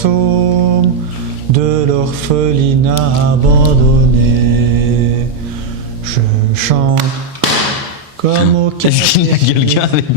fantôme de l'orphelinat abandonné. Je chante comme au Est-ce qu'il y a quelqu'un avec nous?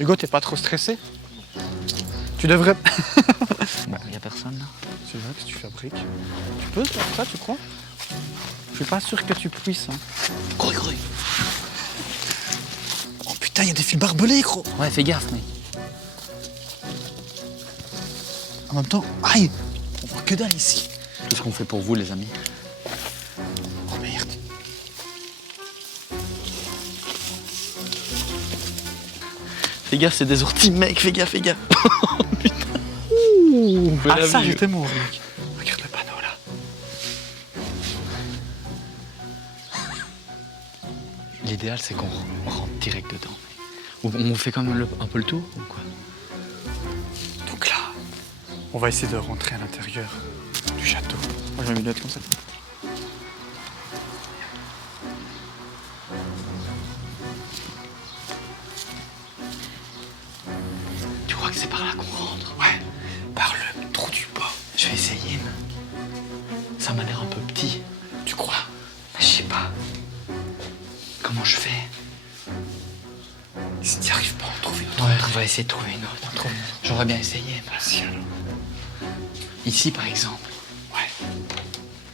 Hugo, t'es pas trop stressé? Tu devrais... Bon, y a personne là. C'est vrai que tu fabriques. Tu peux faire ça, tu crois? Je suis pas sûr que tu puisses. Hein. Cours. Oh putain, il y a des fils barbelés, gros. Ouais, fais gaffe, mec. En même temps, aïe, on voit que dalle ici. Tout ce qu'on fait pour vous, les amis. Oh merde. Fais gaffe, c'est des orties, mec, fais gaffe. Putain. Ah ça, j'étais mort, mec. Regarde le panneau, là. L'idéal, c'est qu'on rentre direct dedans. Ou on fait quand même un peu le tour, ou quoi? Donc là, on va essayer de rentrer à l'intérieur du château. Moi, je mets mes lunettes comme ça. Tu crois que c'est par là qu'on rentre? Ouais, par le trou du bas. Je vais essayer, mais ça m'a l'air un peu petit. Tu crois? Je sais pas. Comment je fais? Si t'y arrives pas, on trouve une autre. Ouais, on va essayer de trouver une autre. J'aurais bien essayé. Mais... Vas-y, alors. Ici, par exemple. Ouais.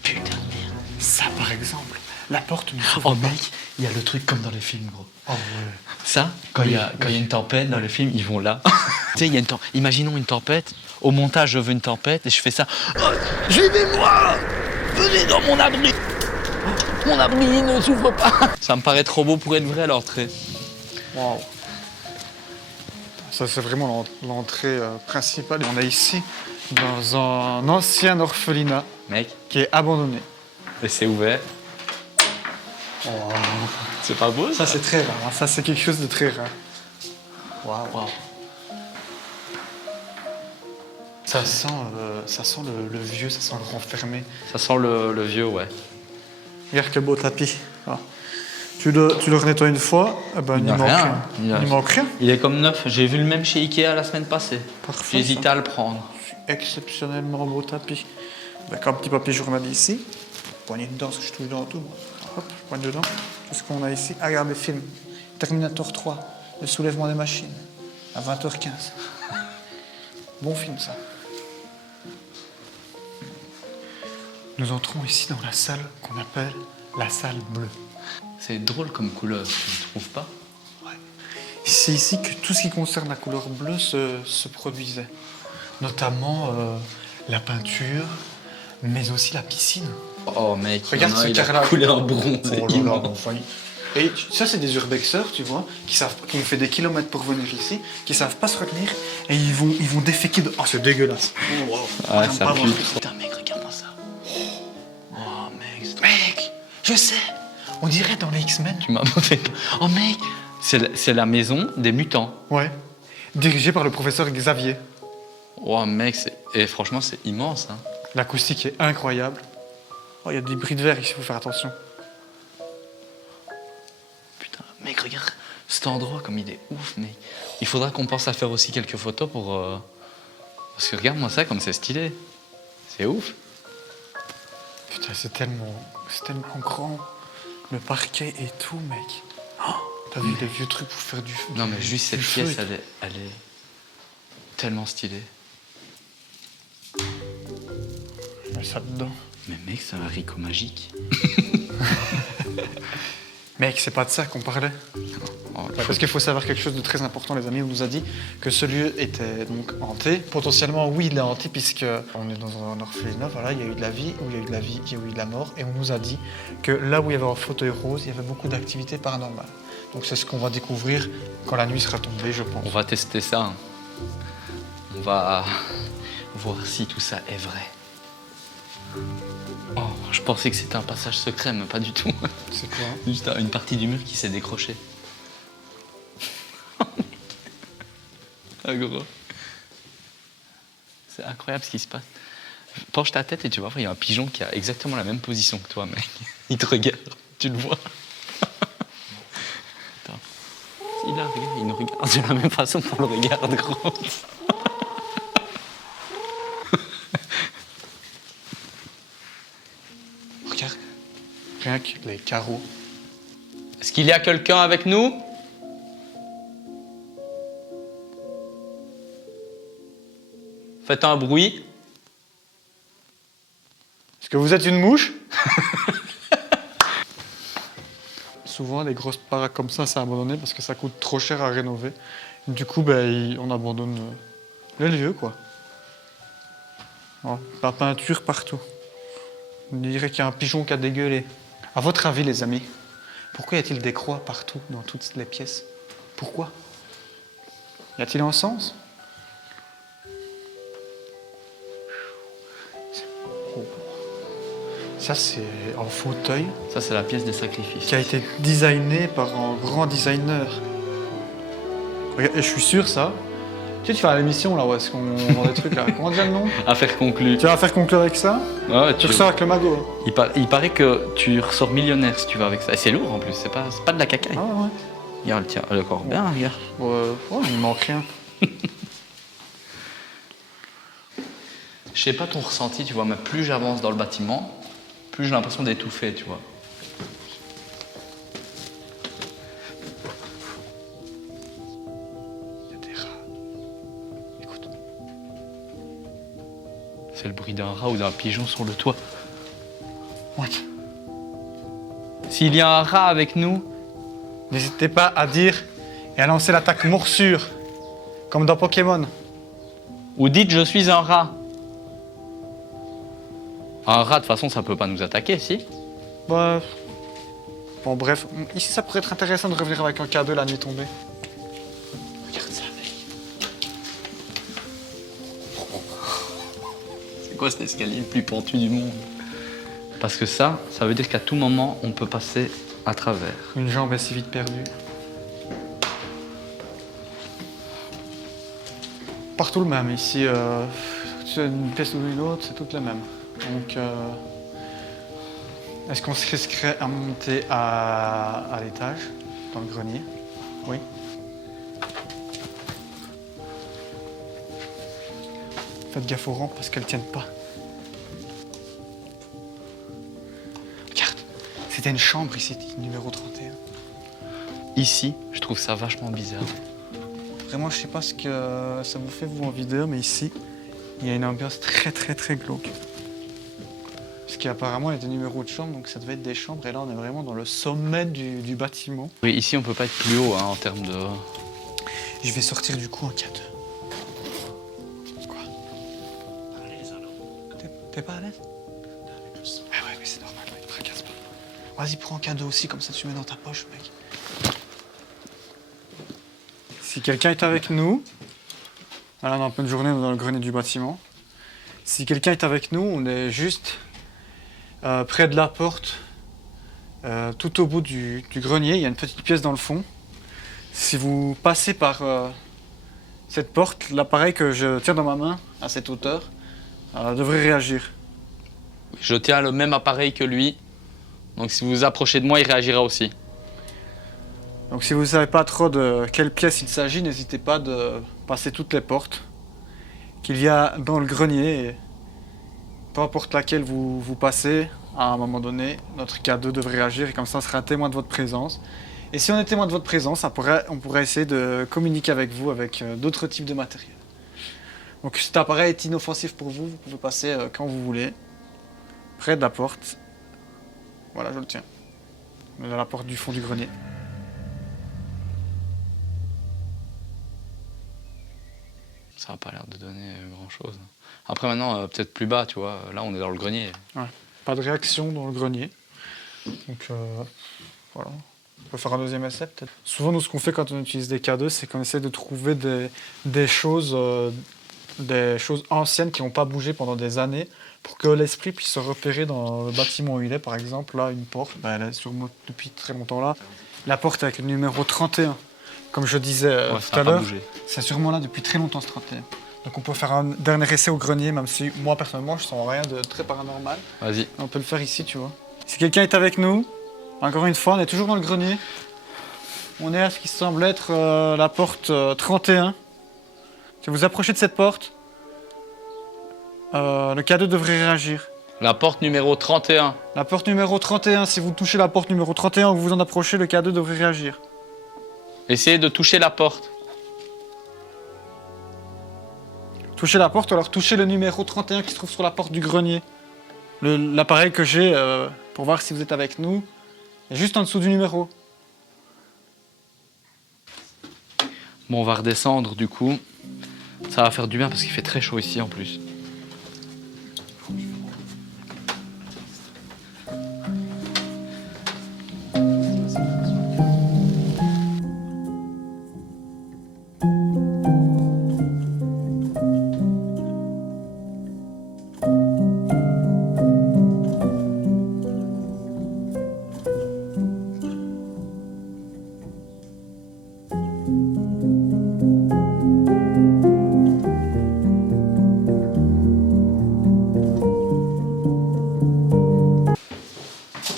Putain de merde. Ça, par exemple. La porte nous s'ouvre. Oh mec, il y a le truc comme dans les films, gros. Oh ouais. Ça, quand il y a une tempête dans le film, ils vont là. Tu sais, il y a imaginons une tempête. Au montage, je veux une tempête et je fais ça. Oh, suivez-moi! Venez dans mon abri! Mon abri ne s'ouvre pas! Ça me paraît trop beau pour être vrai, l'entrée. Waouh. Ça, c'est vraiment l'entrée principale. On est ici, dans un ancien orphelinat Mec, qui est abandonné. et c'est ouvert. Oh. C'est pas beau, Ça, c'est très rare. Hein. Ça, c'est quelque chose de très rare. Waouh. Wow. Ça sent le vieux, ça sent le renfermé. Ça sent le vieux, ouais. Regarde quel beau tapis. Ah. Tu le nettoies une fois, eh ben, il n'y a manque rien, rien. hein. Il manque rien. Il est comme neuf. J'ai vu le même chez Ikea la semaine passée. Parfait. J'hésitais à le prendre. Exceptionnellement beau tapis. Avec un petit papier journal ici. Poignée dedans, parce que je touche dans tout. Moi. Hop, je poigne dedans. Qu'est-ce qu'on a ici? Ah, regarde le film. Terminator 3, le soulèvement des machines. À 20h15. Bon film, ça. Nous entrons ici dans la salle qu'on appelle la salle bleue. C'est drôle comme couleur, tu ne trouves pas? Ouais. C'est ici que tout ce qui concerne la couleur bleue se produisait. Notamment la peinture, mais aussi la piscine. Oh mec, Regarde ce carrelage. couleur bronze. Oh là là, enfin, et ça, c'est des urbexeurs, tu vois, qui ont fait des kilomètres pour venir ici, qui savent pas se retenir, et ils vont déféquer de... Oh, c'est dégueulasse. Oh, wow. Ah, J'aime ça pas pue. voir. Putain mec, regarde-moi ça. Oh mec, Mec, je sais. On dirait dans les X-Men. tu m'as fait peur. Oh mec, c'est la maison des mutants. Ouais. Dirigé par le professeur Xavier. Oh mec, et franchement c'est immense. Hein. L'acoustique est incroyable. Oh, il y a des bris de verre ici, il faut faire attention. Putain, mec, regarde cet endroit comme il est ouf, mec. Il faudra qu'on pense à faire aussi quelques photos pour... Parce que regarde-moi ça comme c'est stylé. C'est ouf. Putain, c'est tellement grand. Le parquet et tout, mec. Oh, T'as vu les vieux trucs pour faire du... Non mais juste cette du pièce, feu. elle est tellement stylée. Je mets ça dedans. Mais mec, c'est un haricot magique. Mec, c'est pas de ça qu'on parlait. Oh, Parce qu'il faut savoir quelque chose de très important, les amis. On nous a dit que ce lieu était donc hanté. Potentiellement, oui, il est hanté puisque on est dans un orphelinat. Voilà, il y a eu de la vie, où il y a eu de la vie, il y a eu de la mort. Et on nous a dit que là où il y avait un fauteuil rose, il y avait beaucoup d'activités paranormales. Donc c'est ce qu'on va découvrir quand la nuit sera tombée, je pense. on va tester ça. Hein. On va voir si tout ça est vrai. Oh, je pensais que c'était un passage secret, mais pas du tout. C'est quoi hein? Juste une partie du mur qui s'est décrochée. Ah, gros. C'est incroyable ce qui se passe. Penche ta tête et tu vas voir, il y a un pigeon qui a exactement la même position que toi, mec. Il te regarde, tu le vois. Attends. Il là, regarde, il nous regarde de la même façon qu'on le regarde, gros. Regarde, rien que les carreaux. Est-ce qu'il y a quelqu'un avec nous? Faites un bruit. Est-ce que vous êtes une mouche? Souvent, les grosses baraques comme ça, c'est abandonné parce que ça coûte trop cher à rénover. Du coup, ben, on abandonne le lieu, quoi. Oh, la peinture partout. On dirait qu'il y a un pigeon qui a dégueulé. À votre avis, les amis, pourquoi y a-t-il des croix partout, dans toutes les pièces? Pourquoi? Y a-t-il un sens? Oh. Ça, c'est un fauteuil Ça, c'est la pièce des sacrifices. qui a été designé par un grand designer. Regarde, et je suis sûr, ça. Tu sais, tu fais à l'émission, là, où est-ce qu'on vend des trucs, là. Comment déjà le nom? Affaire conclue. Tu vas faire conclure avec ça? Ouais, Tu ressors avec le magot. Il paraît que tu ressors millionnaire si tu vas avec ça. Et c'est lourd en plus, c'est pas de la cacaille. Ah ouais. Regarde, tiens, le corps bien, regarde. Ouais, il manque rien. Je sais pas ton ressenti, tu vois, mais plus j'avance dans le bâtiment, plus j'ai l'impression d'étouffer, tu vois. Il y a des rats. Écoute. C'est le bruit d'un rat ou d'un pigeon sur le toit. What? S'il y a un rat avec nous, N'hésitez pas à dire et à lancer l'attaque morsure, comme dans Pokémon. ou dites je suis un rat. Un rat, de toute façon, ça peut pas nous attaquer, si? Bah. Bon, bref. Ici, ça pourrait être intéressant de revenir avec un cadeau la nuit tombée. Regarde ça, mec. C'est quoi cet escalier le plus pentu du monde? Parce que ça veut dire qu'à tout moment, on peut passer à travers. Une jambe est si vite perdue. Partout le même. Ici, c'est une pièce ou une autre, c'est toutes les mêmes. Donc, est-ce qu'on se risquerait à monter à l'étage, dans le grenier? Oui. Faites gaffe aux rampes parce qu'elles tiennent pas. Regarde, c'était une chambre ici, numéro 31. Ici, je trouve ça vachement bizarre. Vraiment, je sais pas ce que ça vous fait vous en vidéo, mais ici, il y a une ambiance très très très glauque. Parce qu'apparemment, il y a des numéros de chambre, donc ça devait être des chambres, et là, on est vraiment dans le sommet du bâtiment. Oui, ici, on peut pas être plus haut hein, en termes de... Je vais sortir du coup en K2. Quoi? T'es pas à l'aise? Ah ouais, mais c'est normal, mec, tracasse pas. Vas-y, prends un K2 aussi, comme ça tu mets dans ta poche, mec. Si quelqu'un est avec nous, voilà, on est en pleine journée, on est dans le grenier du bâtiment. Si quelqu'un est avec nous, on est juste près de la porte, tout au bout du grenier, il y a une petite pièce dans le fond. Si vous passez par cette porte, l'appareil que je tiens dans ma main, à cette hauteur, devrait réagir. Je tiens le même appareil que lui, donc si vous vous approchez de moi, il réagira aussi. Donc si vous ne savez pas trop de quelle pièce il s'agit, n'hésitez pas de passer toutes les portes qu'il y a dans le grenier. Et peu importe laquelle vous passez, à un moment donné, notre K2 devrait réagir et comme ça, on sera un témoin de votre présence. Et si on est témoin de votre présence, on pourrait essayer de communiquer avec vous avec d'autres types de matériel. Donc cet appareil est inoffensif pour vous, vous pouvez passer quand vous voulez, près de la porte. Voilà, je le tiens. On est à la porte du fond du grenier. Ça n'a pas l'air de donner grand-chose. Après maintenant, peut-être plus bas, tu vois. Là, on est dans le grenier. Ouais. Pas de réaction dans le grenier. Donc voilà. On peut faire un deuxième essai peut-être. Souvent, nous, ce qu'on fait quand on utilise des K2, c'est qu'on essaie de trouver des choses anciennes qui n'ont pas bougé pendant des années pour que l'esprit puisse se repérer dans le bâtiment où il est. Par exemple, là, une porte, elle est sur moi depuis très longtemps là. La porte avec le numéro 31. Comme je disais tout à l'heure, c'est sûrement là depuis très longtemps ce 31. Donc on peut faire un dernier essai au grenier, même si moi personnellement je sens rien de très paranormal. Vas-y. On peut le faire ici, tu vois. Si quelqu'un est avec nous, encore une fois, on est toujours dans le grenier. On est à ce qui semble être la porte 31. Si vous approchez de cette porte, le K2 devrait réagir. La porte numéro 31. La porte numéro 31, si vous touchez la porte numéro 31 ou vous vous en approchez, le K2 devrait réagir. Essayez de toucher la porte. Touchez la porte ou alors touchez le numéro 31 qui se trouve sur la porte du grenier. L'appareil que j'ai pour voir si vous êtes avec nous est juste en dessous du numéro. Bon, on va redescendre du coup. Ça va faire du bien parce qu'il fait très chaud ici en plus.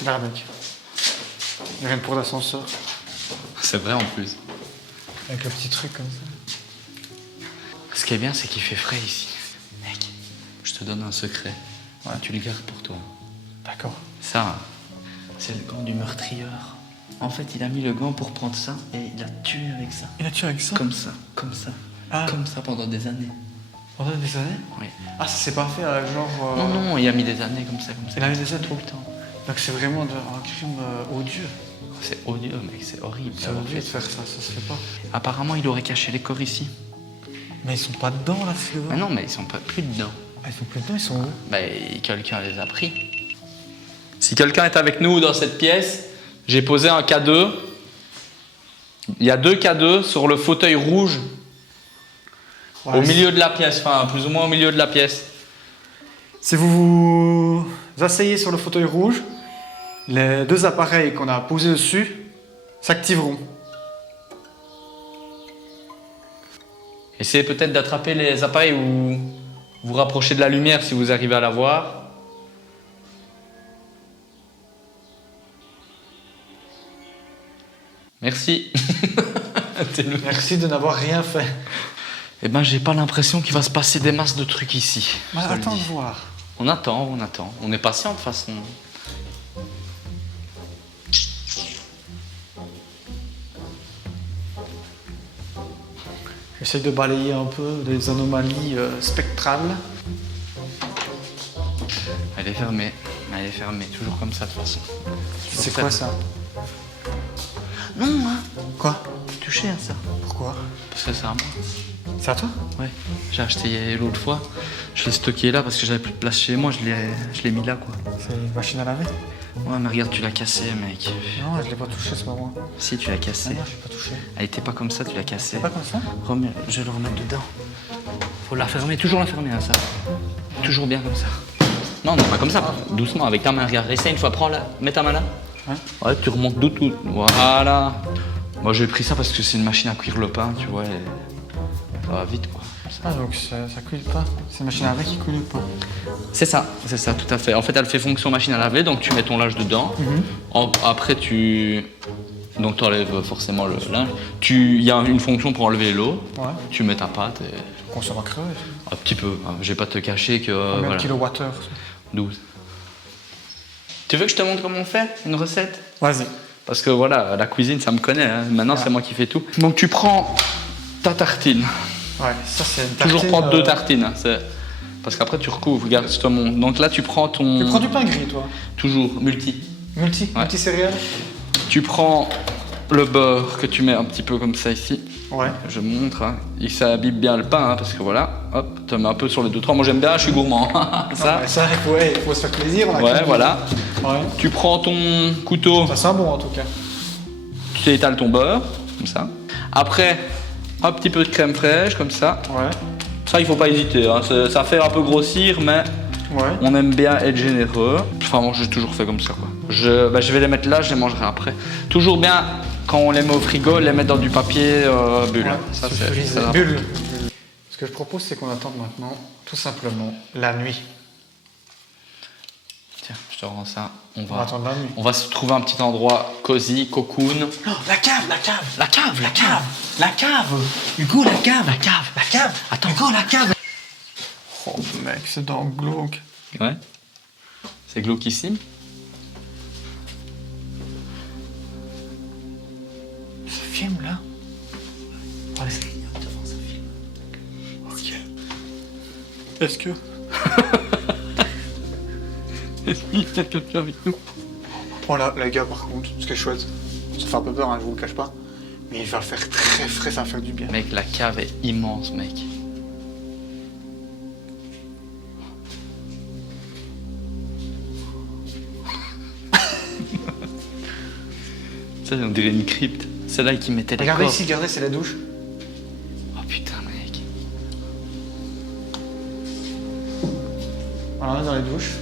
Regarde, mec. Il y a une pour l'ascenseur. C'est vrai en plus. Avec le petit truc comme ça. Ce qui est bien, c'est qu'il fait frais ici. Mec, je te donne un secret. Ouais. Tu le gardes pour toi. D'accord. Ça, c'est le gant du meurtrieur. En fait, il a mis le gant pour prendre ça et il a tué avec ça. Il a tué avec ça? Comme ça, comme ça. Ah. Comme ça pendant des années. Pendant des années? Oui. Ah, ça s'est pas fait genre... Non, non, il a mis des années comme ça, comme ça. Il a mis des années tout le temps. Donc c'est vraiment un crime odieux. C'est odieux, mec, c'est horrible. C'est odieux de faire ça, ça se fait pas. Apparemment, il aurait caché les corps ici. Mais ils sont pas dedans, là, ces gars. Mais non, mais ils sont pas plus dedans. Ah, ils sont plus dedans, ils sont où? Bah, quelqu'un les a pris. Si quelqu'un est avec nous dans cette pièce, j'ai posé un K2. Il y a 2 K2 sur le fauteuil rouge. Ouais, au milieu de la pièce, enfin, plus ou moins au milieu de la pièce. Si vous vous asseyez sur le fauteuil rouge, les 2 appareils qu'on a posés dessus s'activeront. Essayez peut-être d'attraper les appareils ou vous rapprocher de la lumière si vous arrivez à la voir. Merci. Merci de n'avoir rien fait. Eh ben, j'ai pas l'impression qu'il va se passer des masses de trucs ici. Bah, attends de voir. On attend, on attend. On est patient de toute façon. J'essaye de balayer un peu des anomalies spectrales. Elle est fermée. Elle est fermée, toujours comme ça de toute façon. C'est quoi ça? Non, hein. Quoi? Touché à ça. Pourquoi? Parce que c'est à moi. C'est à toi? Ouais. J'ai acheté l'autre fois. Je l'ai stocké là parce que j'avais plus de place chez moi. Je l'ai mis là, quoi. C'est une machine à laver? Ouais, mais regarde, tu l'as cassé, mec. Non, je l'ai pas touché, c'est pas moi. Si, tu l'as cassé. Ah non, je l'ai pas touché. Elle était pas comme ça, tu l'as cassé. Pas comme ça? Je vais le remettre dedans. Faut la fermer, toujours la fermer, hein, ça. Toujours bien comme ça. Non, non, pas comme ça. Doucement, avec ta main. Regarde, essaye une fois, prends-la. Mets ta main là. Ouais. Ouais, tu remontes tout. Voilà. Moi, j'ai pris ça parce que c'est une machine à cuire le pain, tu vois. Et ça va vite, quoi. Ah, donc ça cuit le pain. C'est une machine à laver qui cuit le pain. C'est ça, tout à fait. En fait, elle fait fonction machine à laver, donc tu mets ton linge dedans. Après, donc tu enlèves forcément le linge. Il y a une fonction pour enlever l'eau. Ouais. Tu mets ta pâte et... Consomme à crever. Un petit peu. Je vais pas te cacher que... Combien de kilowattheures? 12. Tu veux que je te montre comment on fait une recette? Vas-y. Parce que voilà, la cuisine, ça me connaît. Hein. Maintenant, c'est moi qui fais tout. Donc, tu prends ta tartine. Ouais, ça c'est une tartine. Toujours prendre 2 tartines. Hein. Parce qu'après, tu recouvres. Regarde, je te montre. Donc là, tu prends ton... Tu prends du pain gris, toi? Toujours, multi. Multi-céréales? Tu prends le beurre que tu mets un petit peu comme ça ici. Ouais. Je montre. Hein. Et ça abîme bien le pain, hein, parce que voilà. Hop, tu mets un peu sur les 2-3. Moi, j'aime bien, je suis gourmand. Ça. Ouais, ça, il faut se faire plaisir. Ouais, voilà. Ouais. Tu prends ton couteau. Ça sent bon, en tout cas. Tu étales ton beurre, comme ça. Après, un petit peu de crème fraîche, comme ça. Ouais. Ça, il faut pas hésiter. Hein. Ça fait un peu grossir, mais Ouais. on aime bien être généreux. Enfin, moi, j'ai toujours fait comme ça, quoi. Je vais les mettre là, je les mangerai après. Toujours bien, quand on les met au frigo, les mettre dans du papier bulle. Ouais, Ça, sulfurisé. c'est Bulle. Ce que je propose, c'est qu'on attende maintenant, tout simplement, la nuit. Tiens, je te rends ça. On va attendre la nuit. On va se trouver un petit endroit cosy, cocoon. Non, la cave. Hugo, la cave. Attends. Hugo, la cave. Oh, mec, c'est dans glauque. Ouais. C'est glauquissime. Ce film, là. Oh, les clignotes devant ce film. Ok. Est-ce que... Est-ce qu'il y a quelqu'un avec nous? Oh là, les gars, par contre, ce qui est chouette, ça fait un peu peur, hein, je vous le cache pas, mais il va faire très frais, ça va faire du bien. Mec, la cave est immense, mec. Ça, on dirait une crypte. C'est là qu'ils mettaient les Regardez corps. ici, regardez, c'est la douche. Oh putain, mec. Voilà, on est dans les douches.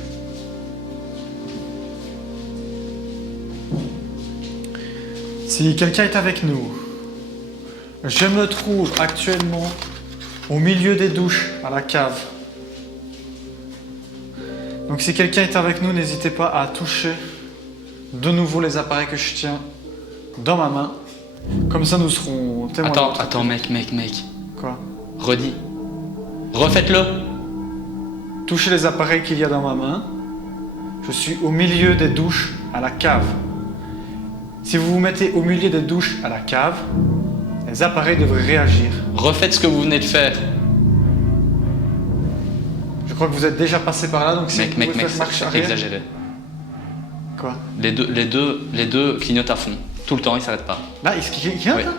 Si quelqu'un est avec nous, je me trouve actuellement au milieu des douches, à la cave. Donc si quelqu'un est avec nous, n'hésitez pas à toucher de nouveau les appareils que je tiens dans ma main. Comme ça, nous serons témoins. Attends, mec. Quoi? Redis. Refaites-le. Touchez les appareils qu'il y a dans ma main. Je suis au milieu des douches à la cave. Si vous vous mettez au milieu des douches à la cave, les appareils devraient réagir. Refaites ce que vous venez de faire. Je crois que vous êtes déjà passé par là, donc si vous Mec, pouvez faire marche c'est arrière. exagéré. Quoi? Les deux clignotent à fond. Tout le temps, ils s'arrêtent pas. Là, il clignote Oui. là?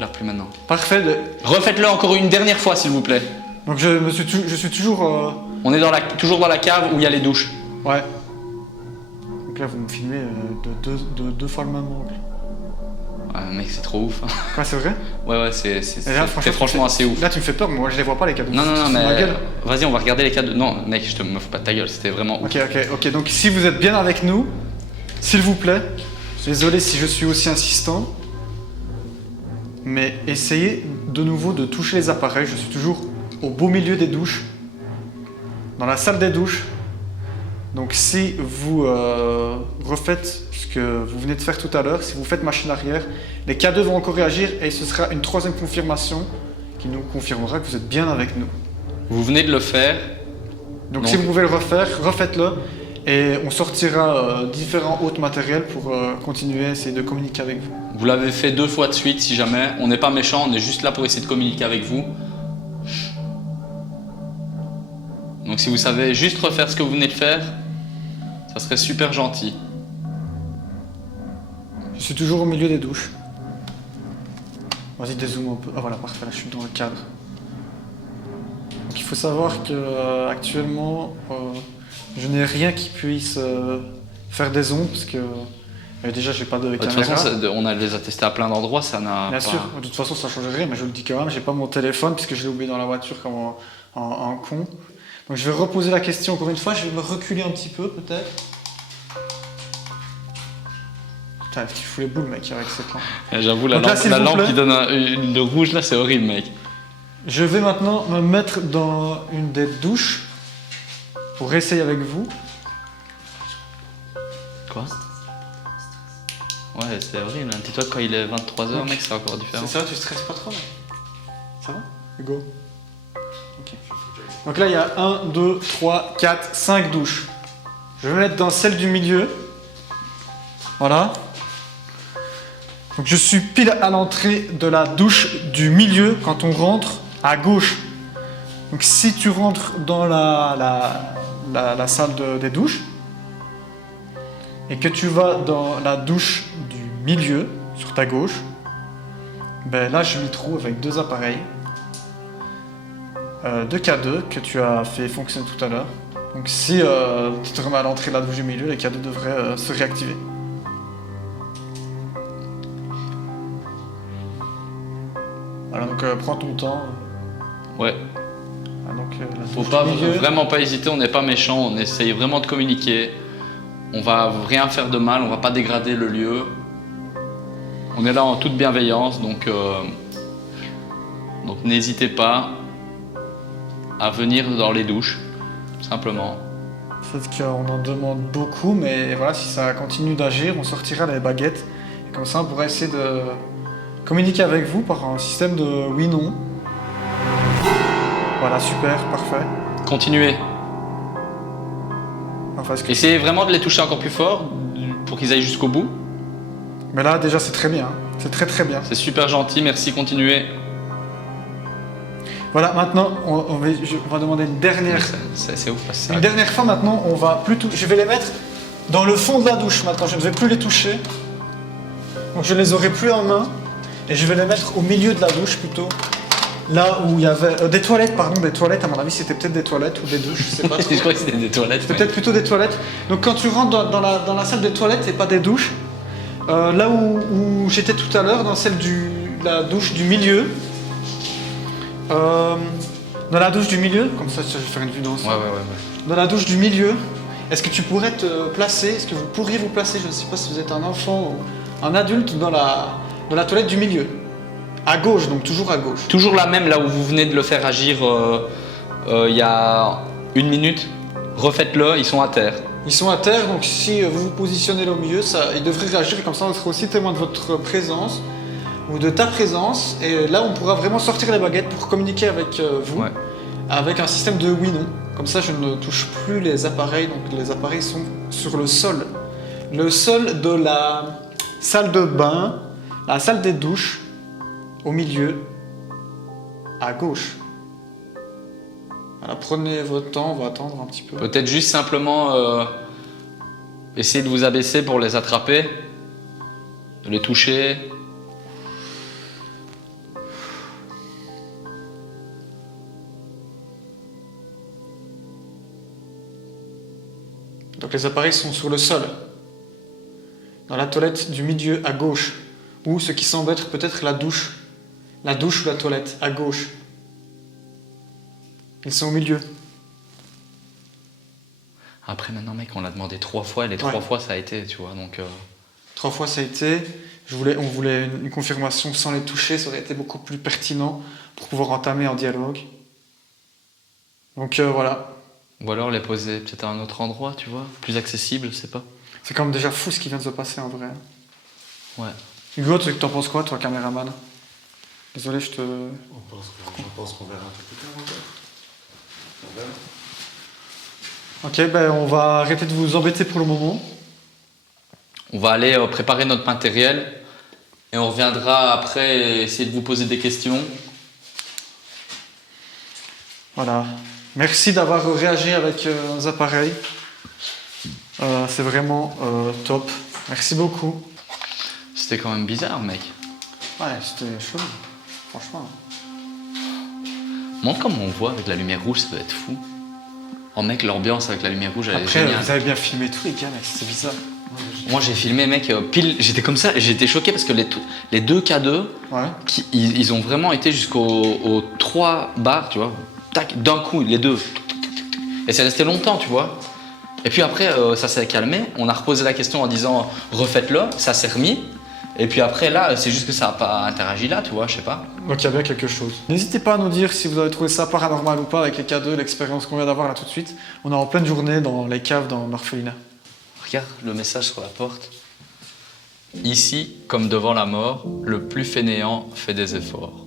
Là, plus maintenant. Parfait. Refaites-le encore une dernière fois, s'il vous plaît. Donc je suis toujours... On est toujours dans la cave où il y a les douches. Ouais. Donc là, vous me filmez de deux fois le même angle. Ouais, mec, c'est trop ouf. Quoi, c'est vrai? Ouais, c'est Et là, franchement assez ouf. Là, tu me fais peur, moi je les vois pas les cadeaux. Non, Ma mais gueule. vas-y, on va regarder les cadeaux. Non, mec, je te me fous pas de ta gueule, c'était vraiment ouf. Ok. Donc si vous êtes bien avec nous, s'il vous plaît, désolé si je suis aussi insistant, mais essayez de nouveau de toucher les appareils. Je suis toujours au beau milieu des douches, dans la salle des douches. Donc si vous refaites ce que vous venez de faire tout à l'heure, si vous faites machine arrière, les K2 vont encore réagir et ce sera une troisième confirmation qui nous confirmera que vous êtes bien avec nous. Vous venez de le faire. Donc si vous pouvez le refaire, refaites-le et on sortira différents autres matériels pour continuer à essayer de communiquer avec vous. Vous l'avez fait 2 fois de suite si jamais. On n'est pas méchant, on est juste là pour essayer de communiquer avec vous. Donc si vous savez juste refaire ce que vous venez de faire, ça serait super gentil. Je suis toujours au milieu des douches. Vas-y, dézoome un peu. Ah voilà, parfait, là je suis dans le cadre. Donc il faut savoir que actuellement, je n'ai rien qui puisse faire des ondes parce que déjà j'ai pas de De toute caméra. façon, on a les a testés à plein d'endroits, ça n'a Bien pas... sûr, de toute façon ça change rien, mais je le dis quand même, j'ai pas mon téléphone puisque je l'ai oublié dans la voiture comme en con. Donc je vais reposer la question encore une fois, je vais me reculer un petit peu peut-être. Putain, tu fous les boules mec avec cette lampe. J'avoue, la Donc là, lampe, s'il la vous lampe plaît. qui donne le rouge là, c'est horrible, mec. Je vais maintenant me mettre dans une des douches pour essayer avec vous. Quoi? Ouais, c'est horrible. Hein. Dis-toi que quand il est 23h, mec, c'est encore différent. C'est ça, tu stresses pas trop mec? Ça va? Hugo? Ok. Donc là il y a 1, 2, 3, 4, 5 douches. Je vais me mettre dans celle du milieu. Voilà. Donc je suis pile à l'entrée de la douche du milieu quand on rentre à gauche. Donc si tu rentres dans la salle des douches et que tu vas dans la douche du milieu, sur ta gauche, ben là je m'y trouve avec deux appareils, deux K2 que tu as fait fonctionner tout à l'heure. Donc si tu te remets à l'entrée de la douche du milieu, les K2 devraient se réactiver. Voilà, donc prends ton temps. Ouais. Ah, donc, la Faut douche pas, du milieu. vraiment pas hésiter, on n'est pas méchant, on essaye vraiment de communiquer. On va rien faire de mal, on va pas dégrader le lieu. On est là en toute bienveillance, donc n'hésitez pas à venir dans les douches, simplement. Peut-être qu'on en demande beaucoup, mais voilà, si ça continue d'agir, on sortira les baguettes. Et comme ça, on pourra essayer de communiquer avec vous par un système de oui-non. Voilà, super, parfait. Continuez. Enfin, est-ce que- Essayez vraiment de les toucher encore plus fort pour qu'ils aillent jusqu'au bout. Mais là, déjà, c'est très bien. C'est très très bien. C'est super gentil, merci, continuez. Voilà, maintenant, on va demander une dernière... C'est ouf parce que Une dernière fois, maintenant, on va plutôt... Je vais les mettre dans le fond de la douche, maintenant. Je ne vais plus les toucher. Donc, je ne les aurai plus en main. Et je vais les mettre au milieu de la douche, plutôt. Là où il y avait... des toilettes, pardon, des toilettes. À mon avis, c'était peut-être des toilettes ou des douches, je sais pas. je crois que c'était des toilettes. C'était peut-être plutôt des toilettes. Donc, quand tu rentres dans la salle des toilettes et pas des douches, là où j'étais tout à l'heure, dans celle la douche du milieu, dans la douche du milieu, comme ça je vais faire une vue d'ensemble. Ouais. Dans la douche du milieu, est-ce que tu pourrais te placer, est-ce que vous pourriez vous placer, je ne sais pas si vous êtes un enfant ou un adulte, dans la toilette du milieu, à gauche, donc toujours à gauche. Toujours la même, là où vous venez de le faire agir il y a 1 minute. Refaites-le, ils sont à terre. Ils sont à terre, donc si vous vous positionnez là au milieu, ils devraient réagir, et comme ça on sera aussi témoin de votre présence ou de ta présence, et là on pourra vraiment sortir les baguettes pour communiquer avec vous, Ouais. avec un système de oui-non. Comme ça je ne touche plus les appareils, donc les appareils sont sur le sol. Le sol de la salle de bain, la salle des douches, au milieu, à gauche. Voilà, prenez votre temps, on va attendre un petit peu. Peut-être juste simplement essayer de vous abaisser pour les attraper, de les toucher. Donc les appareils sont sur le sol, dans la toilette du milieu à gauche, ou ce qui semble être peut-être la douche ou la toilette à gauche. Ils sont au milieu. Après maintenant mec, on l'a demandé 3 fois, et les 3 Ouais. fois ça a été, tu vois, donc... 3 fois ça a été. On voulait une confirmation sans les toucher, ça aurait été beaucoup plus pertinent pour pouvoir entamer un dialogue. Donc voilà. Ou alors les poser peut-être à un autre endroit, tu vois, plus accessible, je sais pas. C'est quand même déjà fou ce qui vient de se passer en vrai. Ouais. Hugo, t'en penses quoi, toi, caméraman? Désolé, je te... Je pense qu'on verra un peu plus tard encore. On verra. Ok, ben on va arrêter de vous embêter pour le moment. On va aller préparer notre matériel et on reviendra après et essayer de vous poser des questions. Voilà. Merci d'avoir réagi avec nos appareils. C'est vraiment top. Merci beaucoup. C'était quand même bizarre, mec. Ouais, c'était chaud. Franchement. Montre comment on voit avec la lumière rouge, ça doit être fou. Oh mec, l'ambiance avec la lumière rouge, elle est Après, géniale. vous avez bien filmé tous les gars, mec. C'est bizarre. Moi j'ai filmé, mec, pile, j'étais comme ça et j'étais choqué parce que les 2 K2, Ouais. ils ont vraiment été aux 3 barres, tu vois. Tac, d'un coup, les 2. Et c'est resté longtemps, tu vois. Et puis après, ça s'est calmé. On a reposé la question en disant refaites-le, ça s'est remis. Et puis après, là, c'est juste que ça n'a pas interagi là, tu vois, je sais pas. Donc il y a bien quelque chose. N'hésitez pas à nous dire si vous avez trouvé ça paranormal ou pas avec les K2, l'expérience qu'on vient d'avoir là tout de suite. On est en pleine journée dans les caves dans l'orphelinat. Regarde le message sur la porte. Ici, comme devant la mort, le plus fainéant fait des efforts.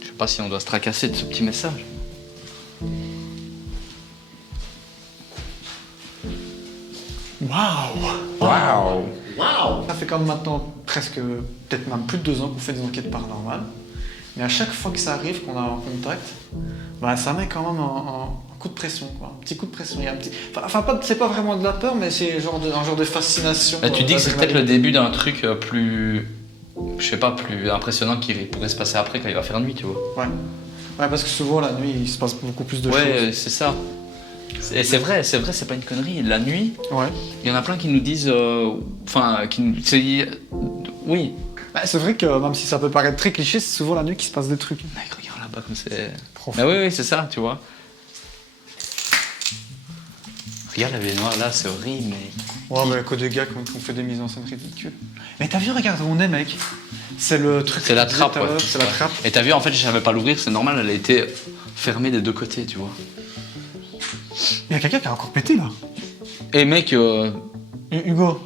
Je sais pas si on doit se tracasser de ce petit message. Waouh! Waouh. Waouh! Ça fait quand même maintenant presque, peut-être même plus de 2 ans qu'on fait des enquêtes paranormales. Mais à chaque fois que ça arrive, qu'on a un contact, bah, ça met quand même un coup de pression, quoi. Un petit coup de pression. Il y a un petit... Enfin, c'est pas vraiment de la peur, mais c'est un genre de fascination. Là, tu dis que c'est peut-être le début d'un truc plus... Je sais pas, plus impressionnant qui pourrait se passer après quand il va faire nuit, tu vois. Ouais. Ouais, parce que souvent, la nuit, il se passe beaucoup plus de choses. Ouais, c'est ça. Et c'est vrai, c'est pas une connerie. La nuit, Ouais. il y en a plein qui nous disent... Enfin, oui. Bah, c'est vrai que même si ça peut paraître très cliché, c'est souvent la nuit qu'il se passe des trucs. Mec, regarde là-bas comme c'est... Profond. Bah oui, c'est ça, tu vois. Regarde la baignoire là, c'est horrible, mec. Ouais, mais que des gars qui ont fait des mises en scène ridicules. Mais t'as vu, regarde où on est, mec. C'est le truc. C'est la que je disais trappe, tout à l'heure, ouais. C'est la trappe. Et t'as vu, en fait, je savais pas l'ouvrir, c'est normal, elle a été fermée des deux côtés, tu vois. Il y a quelqu'un qui a encore pété, là. Et mec, Hugo.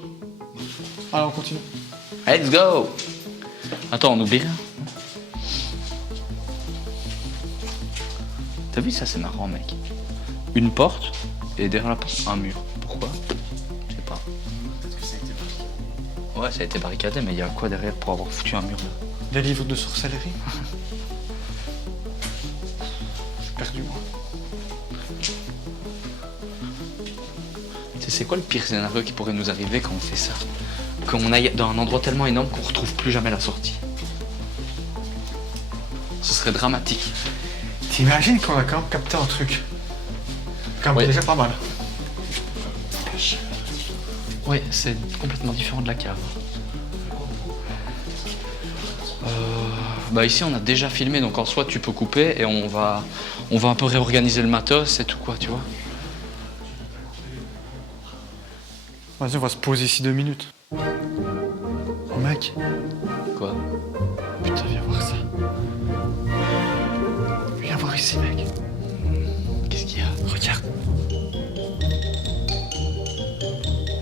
Allez, on continue. let's go. Attends, on oublie rien. T'as vu, ça c'est marrant, mec. Une porte, et derrière la porte, un mur. Pourquoi? Je sais pas. Ouais, ça a été barricadé, mais il y a quoi derrière pour avoir foutu un mur là? Des livres de sorcellerie. J'ai perdu, moi. Tu sais, c'est quoi le pire scénario qui pourrait nous arriver quand on fait ça? Qu'on aille dans un endroit tellement énorme qu'on retrouve plus jamais la sortie. Ce serait dramatique. T'imagines qu'on a quand même capté un truc. Quand même Ouais. déjà pas mal. Ouais, c'est complètement différent de la cave. Bah ici on a déjà filmé, donc en soi tu peux couper et on va un peu réorganiser le matos et tout quoi, tu vois. Vas-y, on va se poser ici 2 minutes. Oh, mec. Quoi? Putain, viens voir ça. Viens voir ici, mec. Qu'est-ce qu'il y a? Regarde.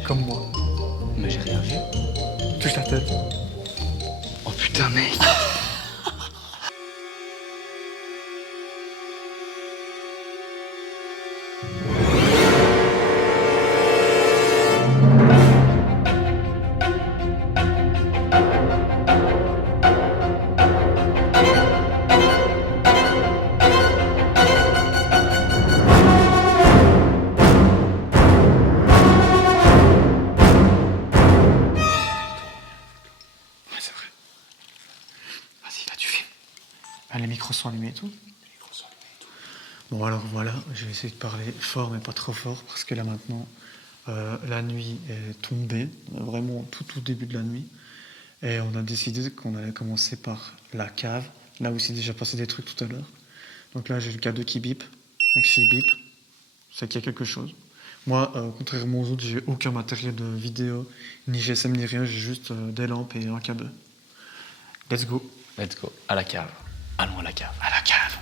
Comme moi. Mais j'ai rien vu. Touche la tête. Oh putain mec. Ouais, c'est vrai. Vas-y, là, tu filmes. Ah, les micros sont allumés et tout. Bon, alors voilà, je vais essayer de parler fort, mais pas trop fort, parce que là maintenant, la nuit est tombée, vraiment au tout début de la nuit. Et on a décidé qu'on allait commencer par la cave, là où il s'est déjà passé des trucs tout à l'heure. Donc là, j'ai le K2 qui bip. Donc s'il bip, c'est qu'il y a quelque chose. Moi, contrairement aux autres, j'ai aucun matériel de vidéo, ni GSM, ni rien, j'ai juste des lampes et un K2. Let's go. Let's go. À la cave. Allons à la cave. À la cave.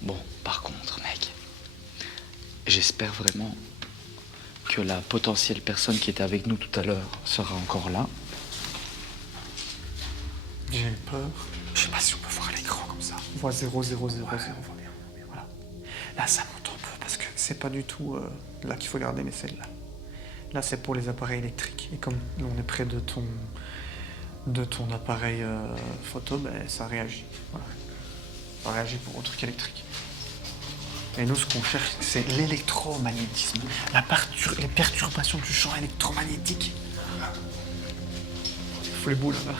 Bon, par contre, mec, j'espère vraiment que la potentielle personne qui était avec nous tout à l'heure sera encore là. J'ai peur. Je sais pas si on peut voir à l'écran comme ça. On voit 0, 0, 0, 0. Voilà. Là, ça monte un peu parce que c'est pas du tout là qu'il faut regarder, mais celle-là. Là, c'est pour les appareils électriques. Et comme on est près de ton appareil photo, ben, ça réagit. Voilà. Ça réagit pour un truc électrique. Et nous, ce qu'on cherche, c'est l'électromagnétisme. Les perturbations du champ électromagnétique. Il faut les boules, là.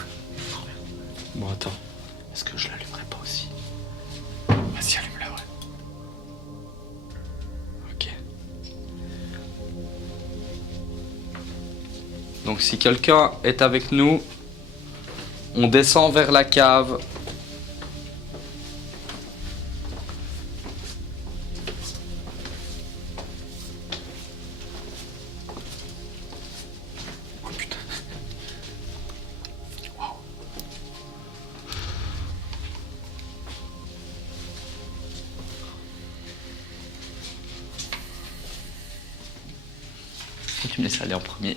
Bon, attends. Est-ce que je l'allumerai pas aussi? Vas-y, allume-la, ouais. Ok. Donc si quelqu'un est avec nous, on descend vers la cave. Oh putain. Waouh. Pourquoi tu me laisses aller en premier?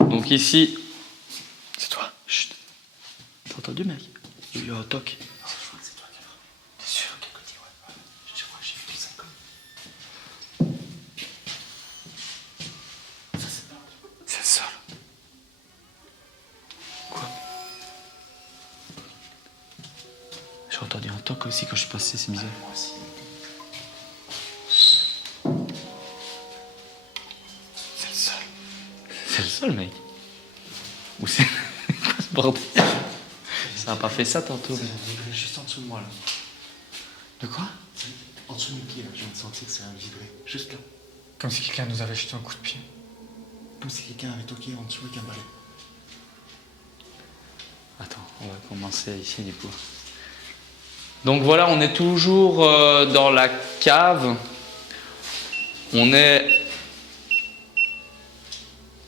Donc ici... C'est toi. Chut. T'as entendu, mec? Il y a eu un toc. T'es sûr? Quel côté, ouais. Je crois que j'ai vu ça comme. Toi aussi, quand je suis passé, c'est bizarre. Moi aussi. C'est le seul. C'est le sol, mec. Ou c'est. Quoi ce bordel? Ça a pas fait ça tantôt. Ça a vibré juste en dessous de moi là. De quoi? En dessous de mes pieds là, je viens de sentir que ça a vibré. Juste là. Comme si quelqu'un nous avait jeté un coup de pied. Comme si quelqu'un avait toqué en dessous avec un balai. Attends, on va commencer ici du coup. Donc voilà, on est toujours dans la cave. On est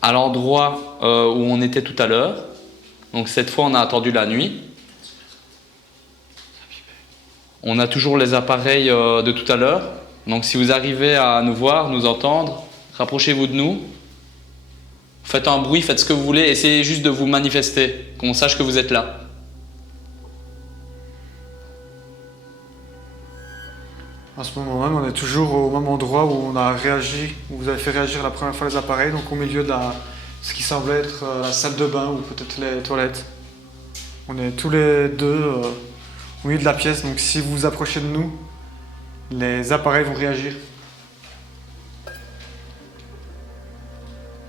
à l'endroit où on était tout à l'heure. Donc cette fois, on a attendu la nuit. On a toujours les appareils de tout à l'heure. Donc si vous arrivez à nous voir, nous entendre, rapprochez-vous de nous. Faites un bruit, faites ce que vous voulez. Essayez juste de vous manifester, qu'on sache que vous êtes là. En ce moment même, on est toujours au même endroit où on a réagi, où vous avez fait réagir la première fois les appareils, donc au milieu de ce qui semble être la salle de bain ou peut-être les toilettes. On est tous les deux au milieu de la pièce, donc si vous vous approchez de nous, les appareils vont réagir.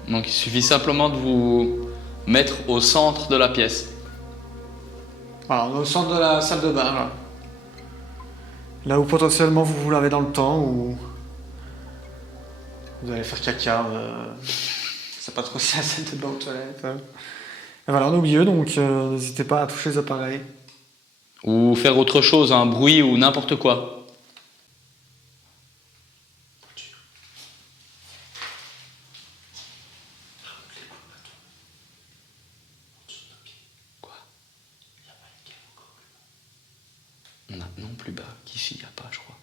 Donc il suffit simplement de vous mettre au centre de la pièce. Voilà, on est au centre de la salle de bain, là. Là où potentiellement vous l'avez dans le temps, où vous allez faire caca. C'est pas trop si la salle de bain aux toilettes. Et voilà, on est au milieu, donc n'hésitez pas à toucher les appareils. Ou faire autre chose, un bruit ou n'importe quoi. Quoi? On a non plus bas, qu'ici il n'y a pas, je crois.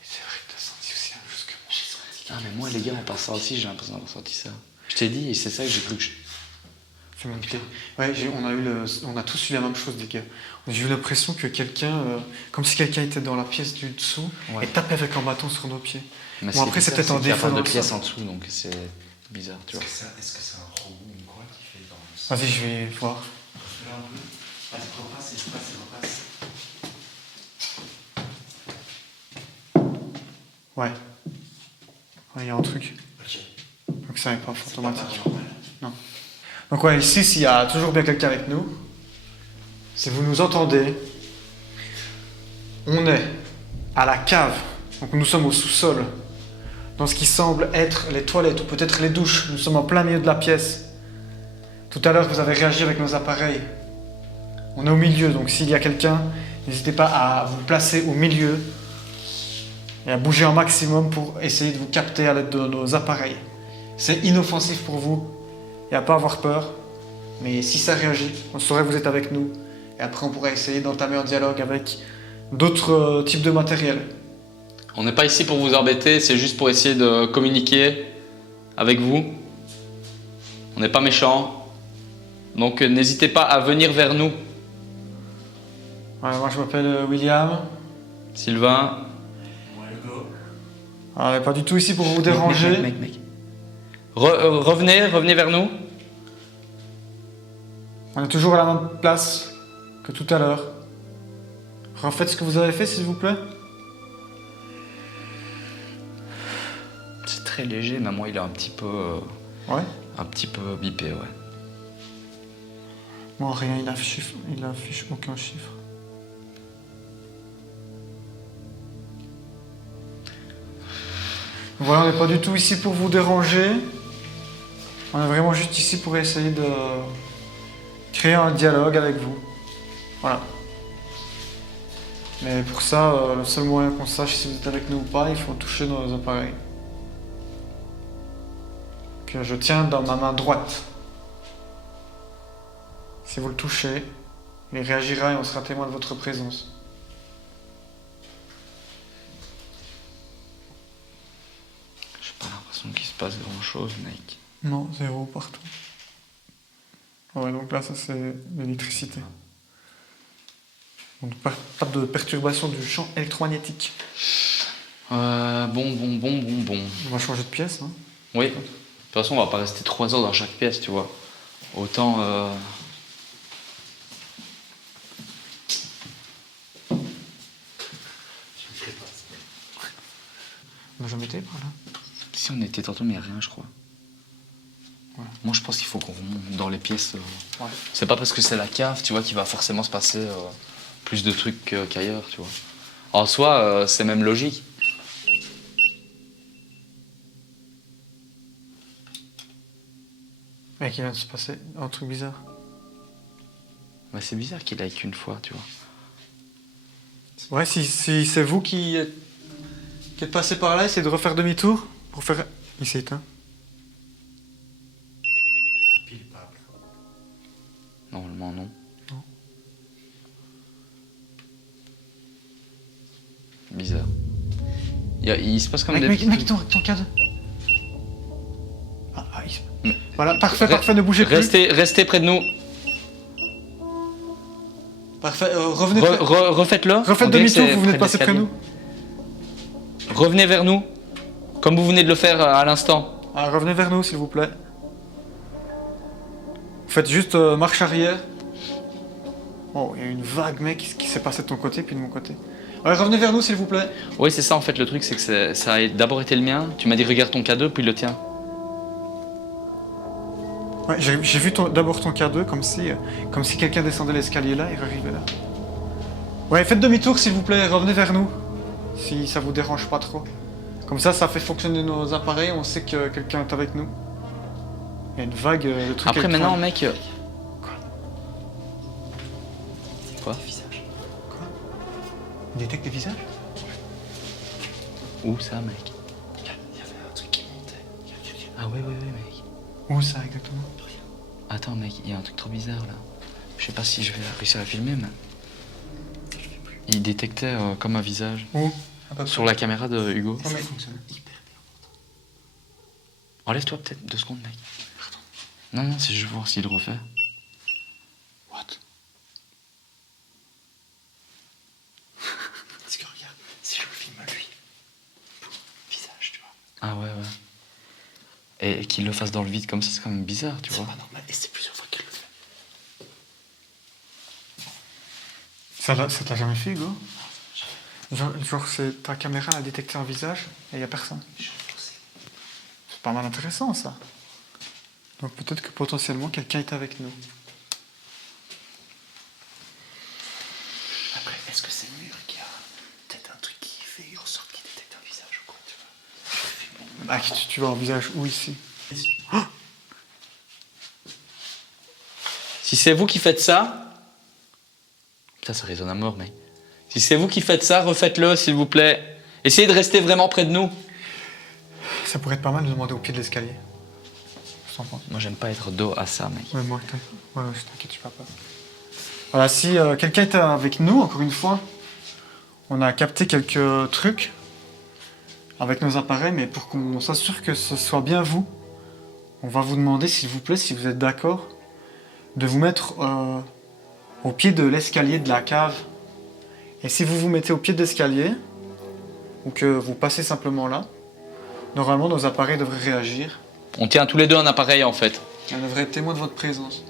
C'est vrai que t'as senti aussi la même chose que moi. J'ai senti. Ah mais moi les gars, en passant aussi, j'ai l'impression d'avoir senti ça. Je t'ai dit, et c'est ça que j'ai cru que je... C'est mon pied. Ouais, on a tous eu la même chose, les gars. J'ai eu l'impression que quelqu'un, comme si quelqu'un était dans la pièce du dessous Ouais. et tapait avec un bâton sur nos pieds. Mais Bon, après, c'est peut-être un défaut de dans le pièces sol. en dessous, donc c'est bizarre, tu vois. Est-ce que c'est un robot ou quoi qui fait dans le sol? Vas-y, je vais voir. Refais-le un peu. Vas-y, repasse. Ouais. Ouais, il y a un truc. Ok. Donc ça n'est pas C'est pas fantomatique. paranormal. Non. Donc ouais, ici, s'il y a toujours bien quelqu'un avec nous, si vous nous entendez, on est à la cave. Donc nous sommes au sous-sol, dans ce qui semble être les toilettes ou peut-être les douches. Nous sommes en plein milieu de la pièce. Tout à l'heure, vous avez réagi avec nos appareils. On est au milieu, donc s'il y a quelqu'un, n'hésitez pas à vous placer au milieu et à bouger un maximum pour essayer de vous capter à l'aide de nos appareils. C'est inoffensif pour vous et à pas avoir peur, mais si ça réagit, on saurait que vous êtes avec nous et après on pourrait essayer d'entamer un dialogue avec d'autres types de matériel. On n'est pas ici pour vous embêter, c'est juste pour essayer de communiquer avec vous. On n'est pas méchants. Donc n'hésitez pas à venir vers nous. Ouais, moi je m'appelle William. Sylvain. Moi, Hugo. On n'est pas du tout ici pour vous déranger. Mec. Revenez vers nous. On est toujours à la même place que tout à l'heure. Refaites ce que vous avez fait, s'il vous plaît. C'est très léger, mais moi il est un petit peu bipé, ouais. Moi, rien, il affiche aucun chiffre. Voilà, on n'est pas du tout ici pour vous déranger. On est vraiment juste ici pour essayer de créer un dialogue avec vous. Voilà. Mais pour ça, le seul moyen qu'on sache si vous êtes avec nous ou pas, il faut toucher nos appareils. Que je tiens dans ma main droite. Si vous le touchez, il réagira et on sera témoin de votre présence. J'ai pas l'impression qu'il se passe grand chose, mec. Non, zéro partout. Ouais, donc là, ça c'est l'électricité. Donc pas de perturbation du champ électromagnétique. Bon. On va changer de pièce, hein. Oui. De toute façon, on va pas rester 3 heures dans chaque pièce, tu vois. Autant... jamais été par là. Si on était tantôt, mais il n'y a rien, je crois. Ouais. Moi, je pense qu'il faut qu'on remonte dans les pièces. Ouais. C'est pas parce que c'est la cave, tu vois, qu'il va forcément se passer plus de trucs qu'ailleurs, tu vois. En soi, c'est même logique. Mec, il vient de se passer un truc bizarre. Bah, c'est bizarre qu'il aille qu'une fois, tu vois. Ouais, si c'est vous qui êtes passé par là, essayez de refaire demi-tour pour faire... Il s'est éteint. Ta pile est pas appelée. Normalement, non. Non. Bizarre. Il se passe comme Mec, des... mec, ton cadeau. Mais- Voilà, parfait, ne bougez plus. Restez près de nous. Parfait, revenez... Refaites-le. Refaites Ok, demi-tour, c'est vous venez de près passer près de nous. Revenez vers nous. Comme vous venez de le faire à l'instant. Ah, revenez vers nous, s'il vous plaît. Vous faites juste marche arrière. Oh, il y a une vague, mec, qui s'est passée de ton côté, puis de mon côté. Ouais, revenez vers nous, s'il vous plaît. Oui, c'est ça en fait, le truc, c'est que ça a d'abord été le mien. Tu m'as dit regarde ton cadeau, puis le tien. Ouais, j'ai vu d'abord ton K2, comme si quelqu'un descendait l'escalier là et arrivait là. Ouais, faites demi-tour, s'il vous plaît, revenez vers nous. Si ça vous dérange pas trop. Comme ça fait fonctionner nos appareils, on sait que quelqu'un est avec nous. Il y a une vague de trucs Après, maintenant, mec. Quoi? Il détecte des visages? Où ça, mec? Il y avait un truc qui montait. Ah ouais, mec. Où ça exactement? Attends, mec, il y a un truc trop bizarre là. Je sais pas si je vais réussir à filmer, mais. Il détectait comme un visage. Où? À peu près. Sur la caméra de Hugo. Oh, mais- Ça fonctionne hyper bien. Enlève-toi peut-être 2 secondes, mec. Non, c'est juste voir s'il le refait. What? Parce que regarde, si je le filme lui, visage, tu vois. Ah ouais. Et qu'il le fasse dans le vide comme ça, c'est quand même bizarre, tu C'est vois. pas normal, et c'est plusieurs fois qu'il le fait. Ça t'a jamais fait, Hugo? Genre c'est ta caméra a détecté un visage et il y a personne. C'est pas mal intéressant ça. Donc peut-être que potentiellement quelqu'un est avec nous. Après, est-ce que c'est le mur qui a peut-être un truc qui fait en sorte qu'il détecte un visage ou quoi, tu vois? Ah, tu vois un visage où ici? Si c'est vous qui faites ça. Putain, ça résonne à mort, mec. Si c'est vous qui faites ça, refaites-le, s'il vous plaît. Essayez de rester vraiment près de nous. Ça pourrait être pas mal de demander au pied de l'escalier. Je t'en pense. Moi, j'aime pas être dos à ça, mec. Ouais, moi, je t'inquiète, je suis pas peur. Voilà, si quelqu'un était avec nous, encore une fois, on a capté quelques trucs avec nos appareils, mais pour qu'on s'assure que ce soit bien vous, on va vous demander, s'il vous plaît, si vous êtes d'accord, de vous mettre au pied de l'escalier de la cave. Et si vous vous mettez au pied de l'escalier, ou que vous passez simplement là, normalement nos appareils devraient réagir. On tient tous les deux un appareil, en fait. Et on devrait être témoin de votre présence.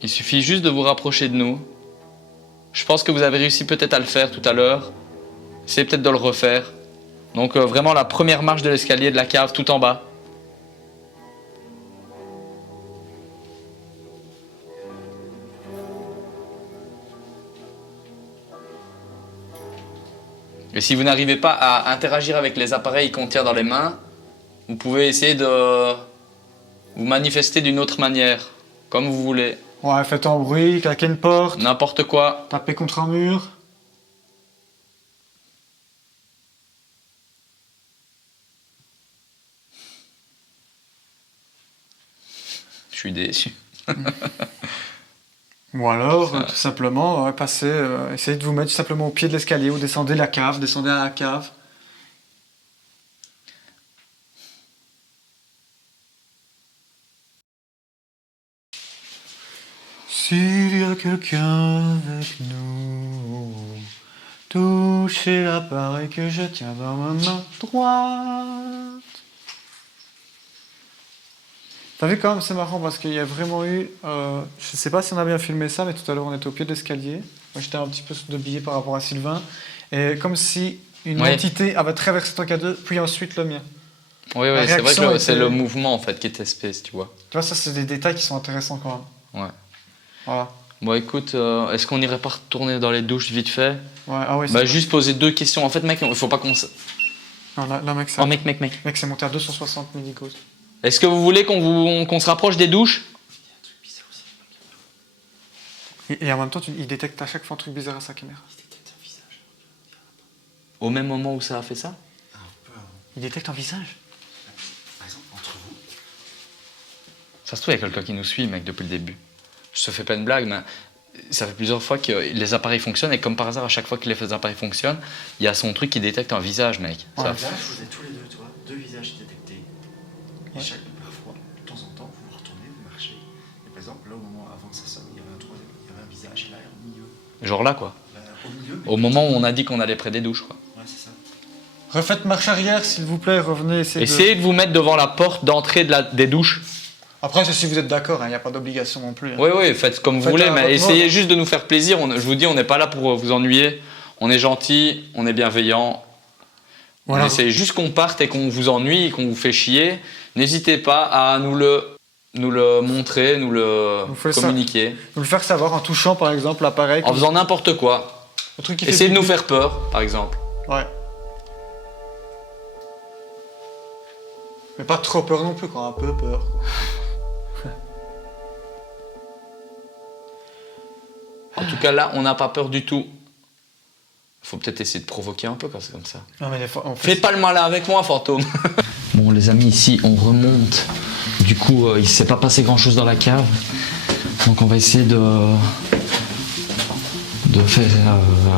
Il suffit juste de vous rapprocher de nous. Je pense que vous avez réussi peut-être à le faire tout à l'heure. Essayez peut-être de le refaire. Donc vraiment la première marche de l'escalier de la cave, tout en bas. Et si vous n'arrivez pas à interagir avec les appareils qu'on tient dans les mains, vous pouvez essayer de vous manifester d'une autre manière, comme vous voulez. Ouais, faites un bruit, claquez une porte, N'importe quoi. tapez contre un mur. Je suis déçu. Ou alors, tout simplement, essayez de vous mettre tout simplement au pied de l'escalier ou descendez la cave, descendez à la cave. S'il y a quelqu'un avec nous, touchez l'appareil que je tiens dans ma main droite. T'as vu quand même, c'est marrant parce qu'il y a vraiment eu... je sais pas si on a bien filmé ça, mais tout à l'heure on était au pied de l'escalier. Moi j'étais un petit peu de biais par rapport à Sylvain. Et comme si une Ouais. entité elle va traverser ton cadeau, puis ensuite le mien. Oui, La c'est vrai réaction que c'est était- le mouvement en fait qui est espèce, tu vois. Tu vois, ça, c'est des détails qui sont intéressants quand même. Ouais. Voilà. Bon, écoute, est-ce qu'on irait pas retourner dans les douches vite fait? Ouais, ah ouais, c'est Bah, vrai. juste poser 2 questions. En fait, mec, il faut pas qu'on. Non, là, mec, ça... Oh, mec. Mec, c'est monté à 260 milligauss. Est-ce que vous voulez qu'on se rapproche des douches? Et en même temps, il détecte à chaque fois un truc bizarre à sa caméra. Au même moment où ça a fait ça? Il détecte un visage. Par exemple, entre vous, Ça se trouve, il y a quelqu'un qui nous suit, mec, depuis le début. Je te fais pas une blague, mais ça fait plusieurs fois que les appareils fonctionnent, et comme par hasard, à chaque fois que les appareils fonctionnent, il y a son truc qui détecte un visage, mec. Ouais. Ça- là, je vous ai tous les deux, tu vois, 2 visages détectés. Et chaque parfois, de temps en temps, vous retournez, vous marchez. Et par exemple, là, au moment avant que ça sonne, il y avait un troisième, il y avait un visage là, au milieu. Genre là, quoi. Au milieu, mais Au moment où on a dit qu'on allait près des douches, quoi. ouais, c'est ça. Refaites marche arrière, s'il vous plaît, revenez, Essayez de vous mettre devant la porte d'entrée des douches. Après, c'est si vous êtes d'accord, il n'y a pas d'obligation non plus. hein. Oui, faites comme vous Faites voulez, à mais votre essayez mode. juste de nous faire plaisir. Je vous dis, on n'est pas là pour vous ennuyer. On est gentil, on est bienveillant. Voilà. On essaye juste qu'on parte et qu'on vous ennuie, qu'on vous fait chier. N'hésitez pas à nous le montrer, nous le Vous faites ça. communiquer. Vous le faire savoir en touchant, par exemple, l'appareil. En faisant n'importe quoi. Le truc qui fait Essayez de nous pipi. faire peur, par exemple. Ouais. Mais pas trop peur non plus, quoi. Un peu peur. quoi. En tout cas, là, on n'a pas peur du tout. Faut peut-être essayer de provoquer un peu quand c'est comme ça. Non, mais des fois, en fait, Fais pas le malin avec moi, fantôme. Bon, les amis, ici, on remonte. Du coup, il s'est pas passé grand-chose dans la cave. Donc, on va essayer de faire